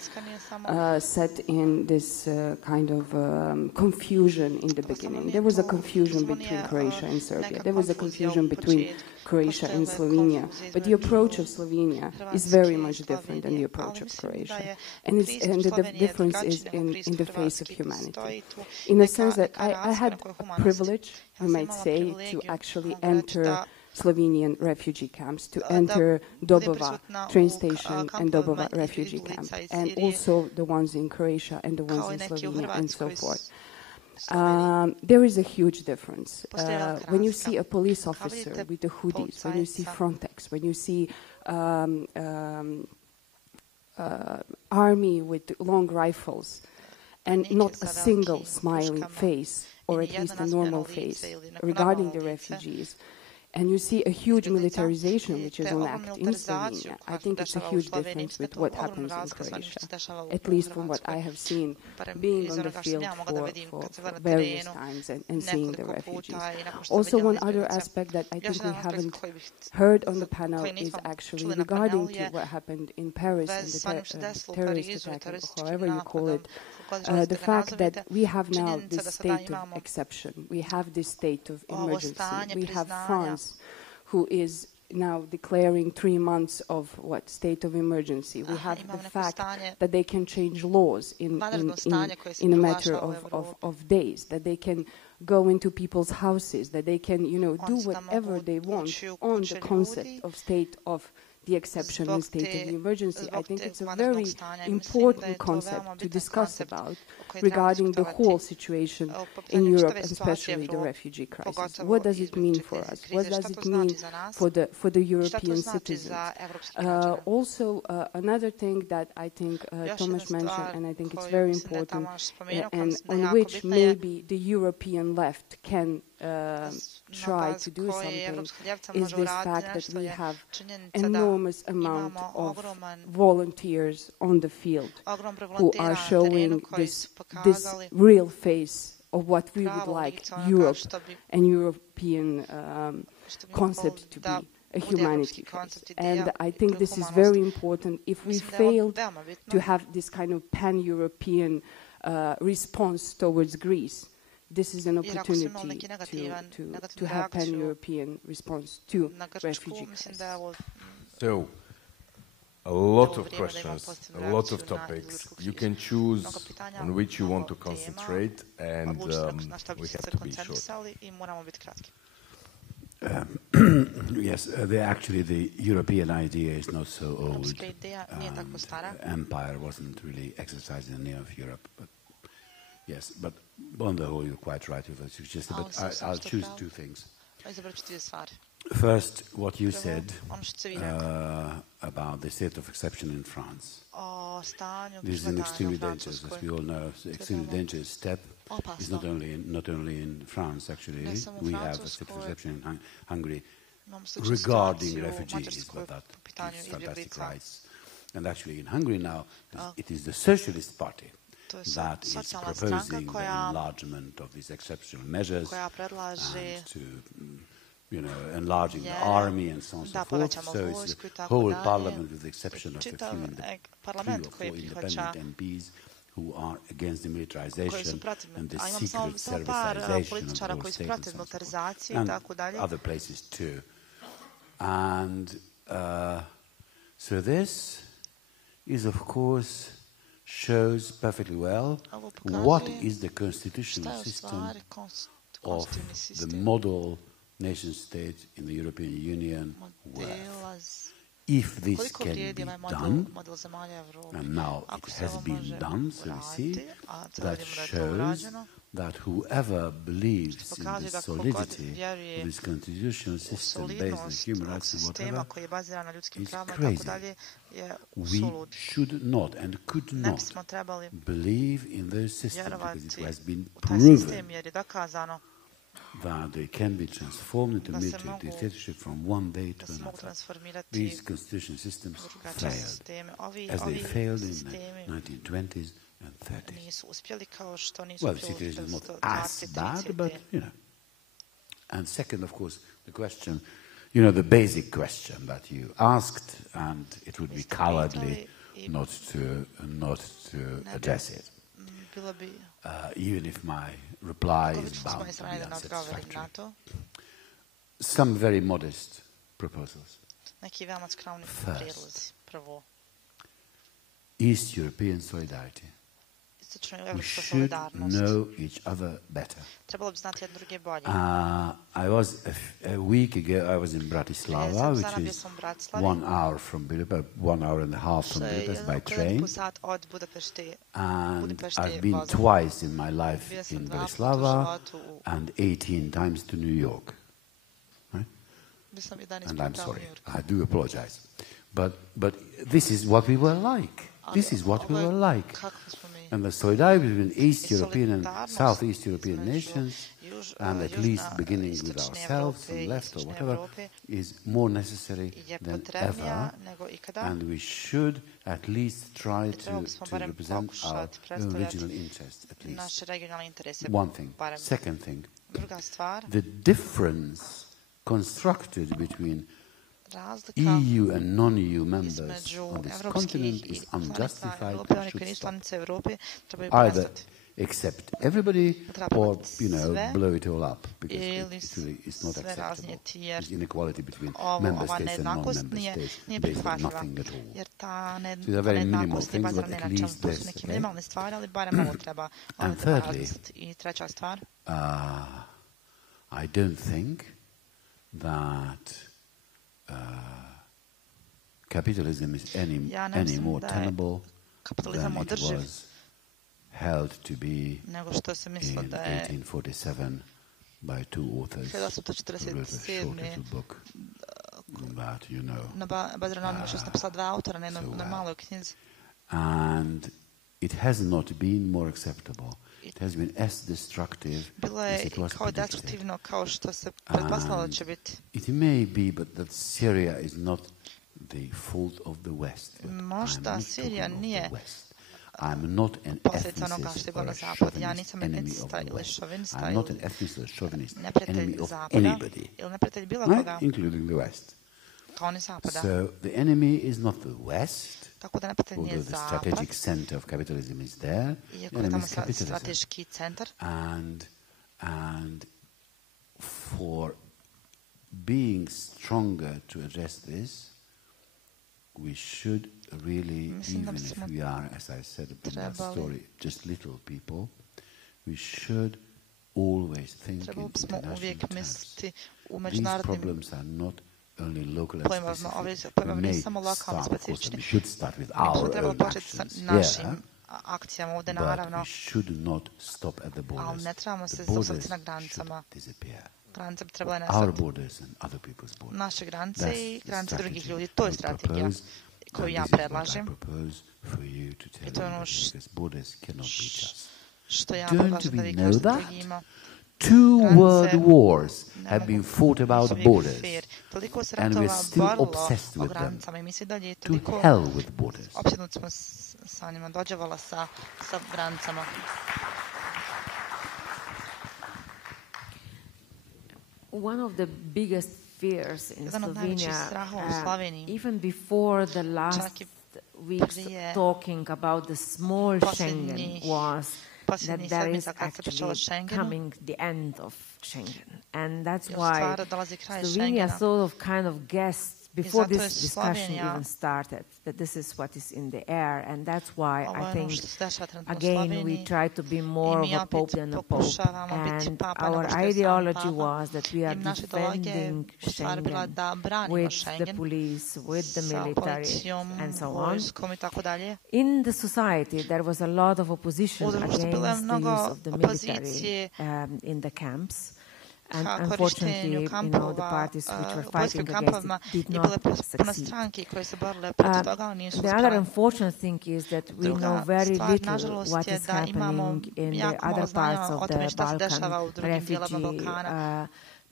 set in this kind of confusion in the beginning. There was a confusion between Croatia and Serbia. There was a confusion between Croatia and Slovenia, but the approach of Slovenia is very much different than the approach of Croatia, and the difference is in the face of humanity. In the sense that I had a privilege, you might say, to actually enter Slovenian refugee camps, to enter Dobova train station and Dobova refugee camp, and also the ones in Croatia and the ones in Slovenia and so forth. There is a huge difference. When you see a police officer with the hoodies, when you see Frontex, when you see army with long rifles, and not a single smiling face, or at least a normal face, regarding the refugees, and you see a huge militarization which is enacted in Slovenia, I think it's a huge difference with what happens in Croatia, at least from what I have seen, being on the field for various times and seeing the refugees. Also, one other aspect that I think we haven't heard on the panel is actually regarding to what happened in Paris and the terrorist attack, or however you call it, the fact that we have now this state of exception, we have this state of emergency, we have France, who is now declaring 3 months of state of emergency. We have the fact that they can change laws in a matter of days, that they can go into people's houses, that they can do whatever they want on the concept of state of the exception and state of the emergency. I think it's a very important concept to discuss about regarding the whole situation in Europe, and especially the refugee crisis. What does it mean for us? What does it mean for the European citizens? Also, another thing that I think Tamas mentioned, and I think it's very important, and on which maybe the European left can try to do something, is this fact that we have enormous amount of volunteers on the field who are showing this real face of what we would like Europe and European concept to be, a humanity face. And I think this is very important. If we fail to have this kind of pan-European response towards Greece, this is an opportunity to have pan-European response to refugee crisis. So, a lot of questions, a lot of topics. You can choose on which you want to concentrate, and we have to be short. Yes, actually the European idea is not so old. Empire wasn't really exercised in the name of Europe. But yes, but on the whole, you're quite right with what you suggested. But I'll choose two things. First, what you said about the state of exception in France. This is an extremely dangerous, as we all know, extremely dangerous step. It's not only in France, actually. We have a state of exception in Hungary regarding refugees, but that gives fantastic rights. And actually in Hungary now, it is the Socialist Party that is proposing the enlargement of these exceptional measures and to, enlarging the army and so on and so forth. So it's the whole parliament with the exception of a few 3 or 4 independent MPs who are against the militarization and the secret servicization of the whole state and so on and so forth. And other places too. And so this is, of course, shows perfectly well what is the constitutional system of the model nation state in the European Union worth. If this can be done, and now it has been done, so we see, that shows that whoever believes in the solidity of this constitutional system based on human rights and whatever is crazy. We should not and could not believe in those systems because it has been proven that they can be transformed into military dictatorship from one day to another. These constitutional systems failed, as they failed in the 1920s and 30s. Well, the situation is not as bad, but, And second, of course, the question, the basic question that you asked, and it would be cowardly not to address it. Even if my reply is bound to be unsatisfactory. Some very modest proposals. First, East European solidarity. We should know each other better. I was a week ago. I was in Bratislava, which is 1 hour from Budapest, 1 hour and a half from Budapest by train. And I've been twice in my life in Bratislava and 18 times to New York. Right? And I'm sorry, I do apologize. But this is what we were like. This is what we were like. And the solidarity between East European and Southeast European nations, and at least beginning with ourselves, on the left or whatever, is more necessary than ever. And we should at least try to represent our own regional interests, at least. One thing. Second thing, the difference constructed between EU and non-EU members on this continent is unjustified and should stop. Either accept everybody or, blow it all up, because it's not acceptable. There's inequality between member states and non-member states based on nothing at all. So these are very minimal things, but at least this. Okay? And thirdly, I don't think that capitalism is any more tenable than it was held to be in 1847 by two authors who wrote a short little book about, you know. And it has not been more acceptable. It has been as destructive as it was predicted. It may be, but that Syria is not the fault of the West. Možda Sirija nije I'm not an ethnicist or a chauvinist enemy of the West. I'm not an ethnicist or chauvinist enemy of anybody, right? Including the West. So the enemy is not the West, although the strategic center of capitalism is there. The enemy is capitalism. And for being stronger to address this, we should really, even if we are, as I said in that story, just little people, we should always think in international terms. These problems are not only local and specific. We may start, of course, we should start with our own actions here, but we should not stop at the borders. The borders should disappear. Our borders and other people's borders. Naše granice I granice drugih ljudi, to je strategija koju ja predlažem. I to je ono što ja predlažem da vi kažete drugima. Two world wars have been fought about borders, and we're still obsessed with them. To hell with borders. Opsjednuti smo sa njima, dođevala sa granicama. One of the biggest fears in Slovenia, even before the last week's talking about the small Schengen, was that there is actually coming the end of Schengen. And that's why Slovenia sort of kind of guessed before this discussion even started that this is what is in the air, and that's why I think again we try to be more of a pope than a pope, and our ideology was that we are defending Schengen with the police, with the military and so on. In the society there was a lot of opposition against the use of the military in the camps. And unfortunately, you know, the parties which were fighting against it did not succeed. The other unfortunate thing is that we know very little what is happening in the other parts of the Balkan refugee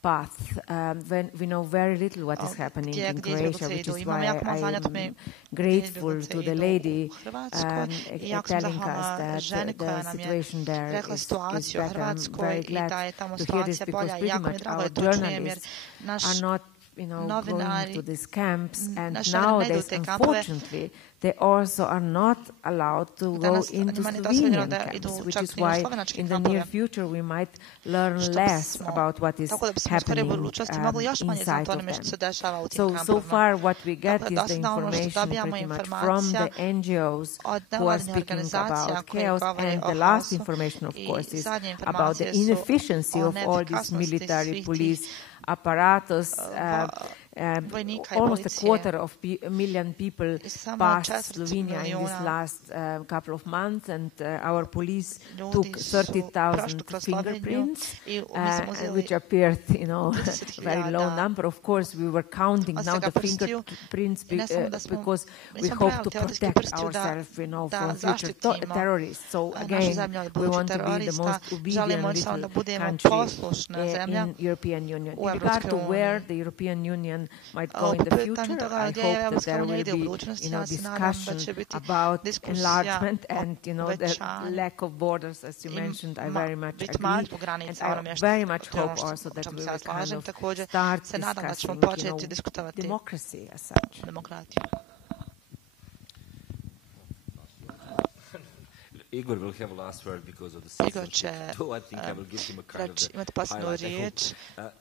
path. When we know very little what is happening in Croatia, which is why I am grateful to the lady telling us that the situation there is better. I'm very glad to hear this because pretty much our journalists are not, you know, going to these camps, and nowadays, unfortunately, they also are not allowed to go into Slovenian camps, which is why in the near future we might learn less about what is happening inside of them. So far what we get is the information pretty much from the NGOs who are speaking about chaos, and the last information, of course, is about the inefficiency of all this military police apparatus. Almost a quarter of a million people passed Slovenia in this last couple of months, and our police took 30,000 fingerprints, which appeared, you know, very low number. Of course, we were counting now the fingerprints because we hope to protect ourselves, you know, from future terrorists. So again, we want to be the most obedient little country in European Union. In regard to where the European Union might go in the future, I hope that there will be, you know, discussion about enlargement and, you know, the lack of borders, as you mentioned. I very much agree, and I very much hope also that we will kind of start discussing, you know, democracy as such. Igor will have a last word because of the system. So I think I will give him a kind of highlight.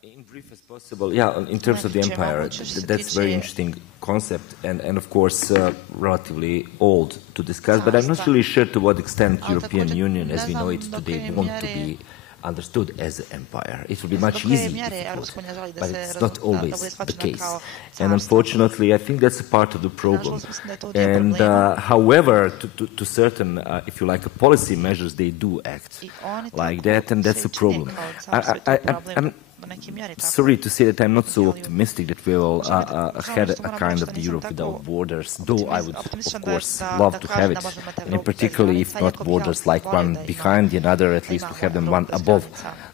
In brief as possible, yeah, in terms of the empire, that's a very interesting concept and of course relatively old to discuss, but I'm not really sure to what extent European Union as we know it today want to be understood as an empire. It would be much easier, but it's not always the case. And unfortunately, I think that's a part of the problem. And however, to certain, if you like, policy measures, they do act like that, and that's a problem. I'm sorry to say that I'm not so optimistic that we will have a kind of the Europe without borders, though I would, of course, love to have it. And in particular, if not borders like one behind the other, at least to have them one above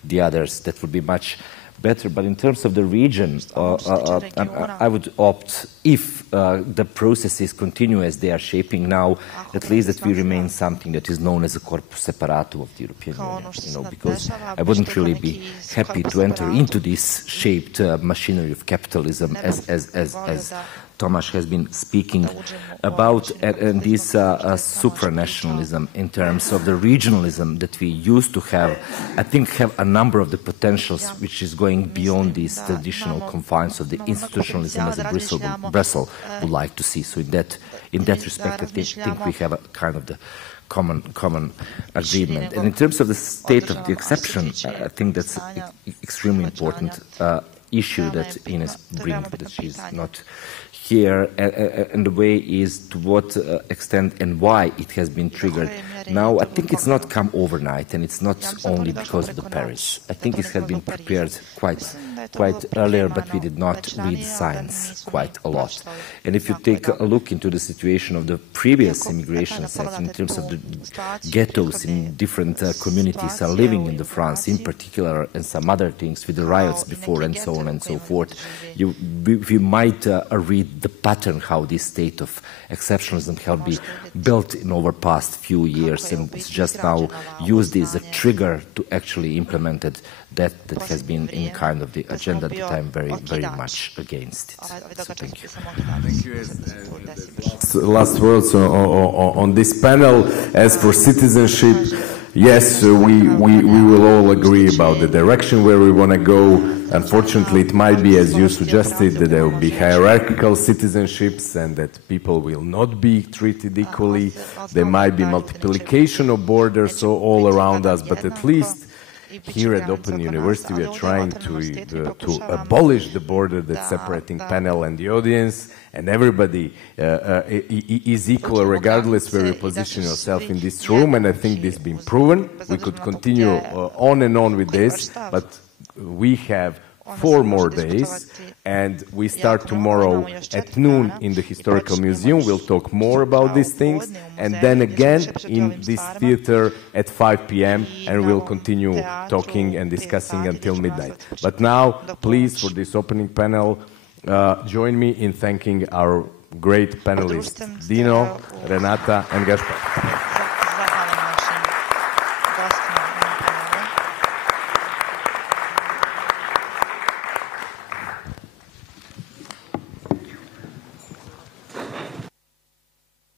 the others. That would be much better. But in terms of the region, I would opt, if the processes continue as they are shaping now, at least that we remain something that is known as a corpus separatum of the European Union, because I wouldn't really be happy to enter into this shaped machinery of capitalism as Tamas has been speaking about, and this supranationalism in terms of the regionalism that we used to have, I think have a number of the potentials which is going beyond these traditional confines of the institutionalism as Brussels would like to see. So in that respect, I think we have a kind of the common agreement. And in terms of the state of the exception, I think that's an extremely important issue that Ines brings, that she's not here, and the way is to what extent and why it has been triggered. Now, I think it's not come overnight, and it's not only because of the Paris. I think it had been prepared quite earlier, but we did not read science quite a lot. And if you take a look into the situation of the previous immigration section, in terms of the ghettos in different communities are living in France, in particular, and some other things with the riots before and so on and so forth, you might read the pattern how this state of exceptionalism has been built in over past few years, and it's just now used as a trigger to actually implement it. That has been in kind of the agenda that I'm very much against it. So thank you. Thank you. Last words on this panel. As for citizenship, yes, we will all agree about the direction where we want to go. Unfortunately, it might be, as you suggested, that there will be hierarchical citizenships and that people will not be treated equally. There might be multiplication of borders all around us, but at least here at Open University we are trying to abolish the border that's separating panel and the audience, and everybody is equal regardless where you position yourself in this room, and I think this has been proven. We could continue on and on with this, but we have 4 more days, and we start tomorrow at noon in the Historical Museum. We'll talk more about these things, and then again in this theater at 5 p.m. and we'll continue talking and discussing until midnight. But now, please, for this opening panel, join me in thanking our great panelists, Dino, Renata, and Gaspar.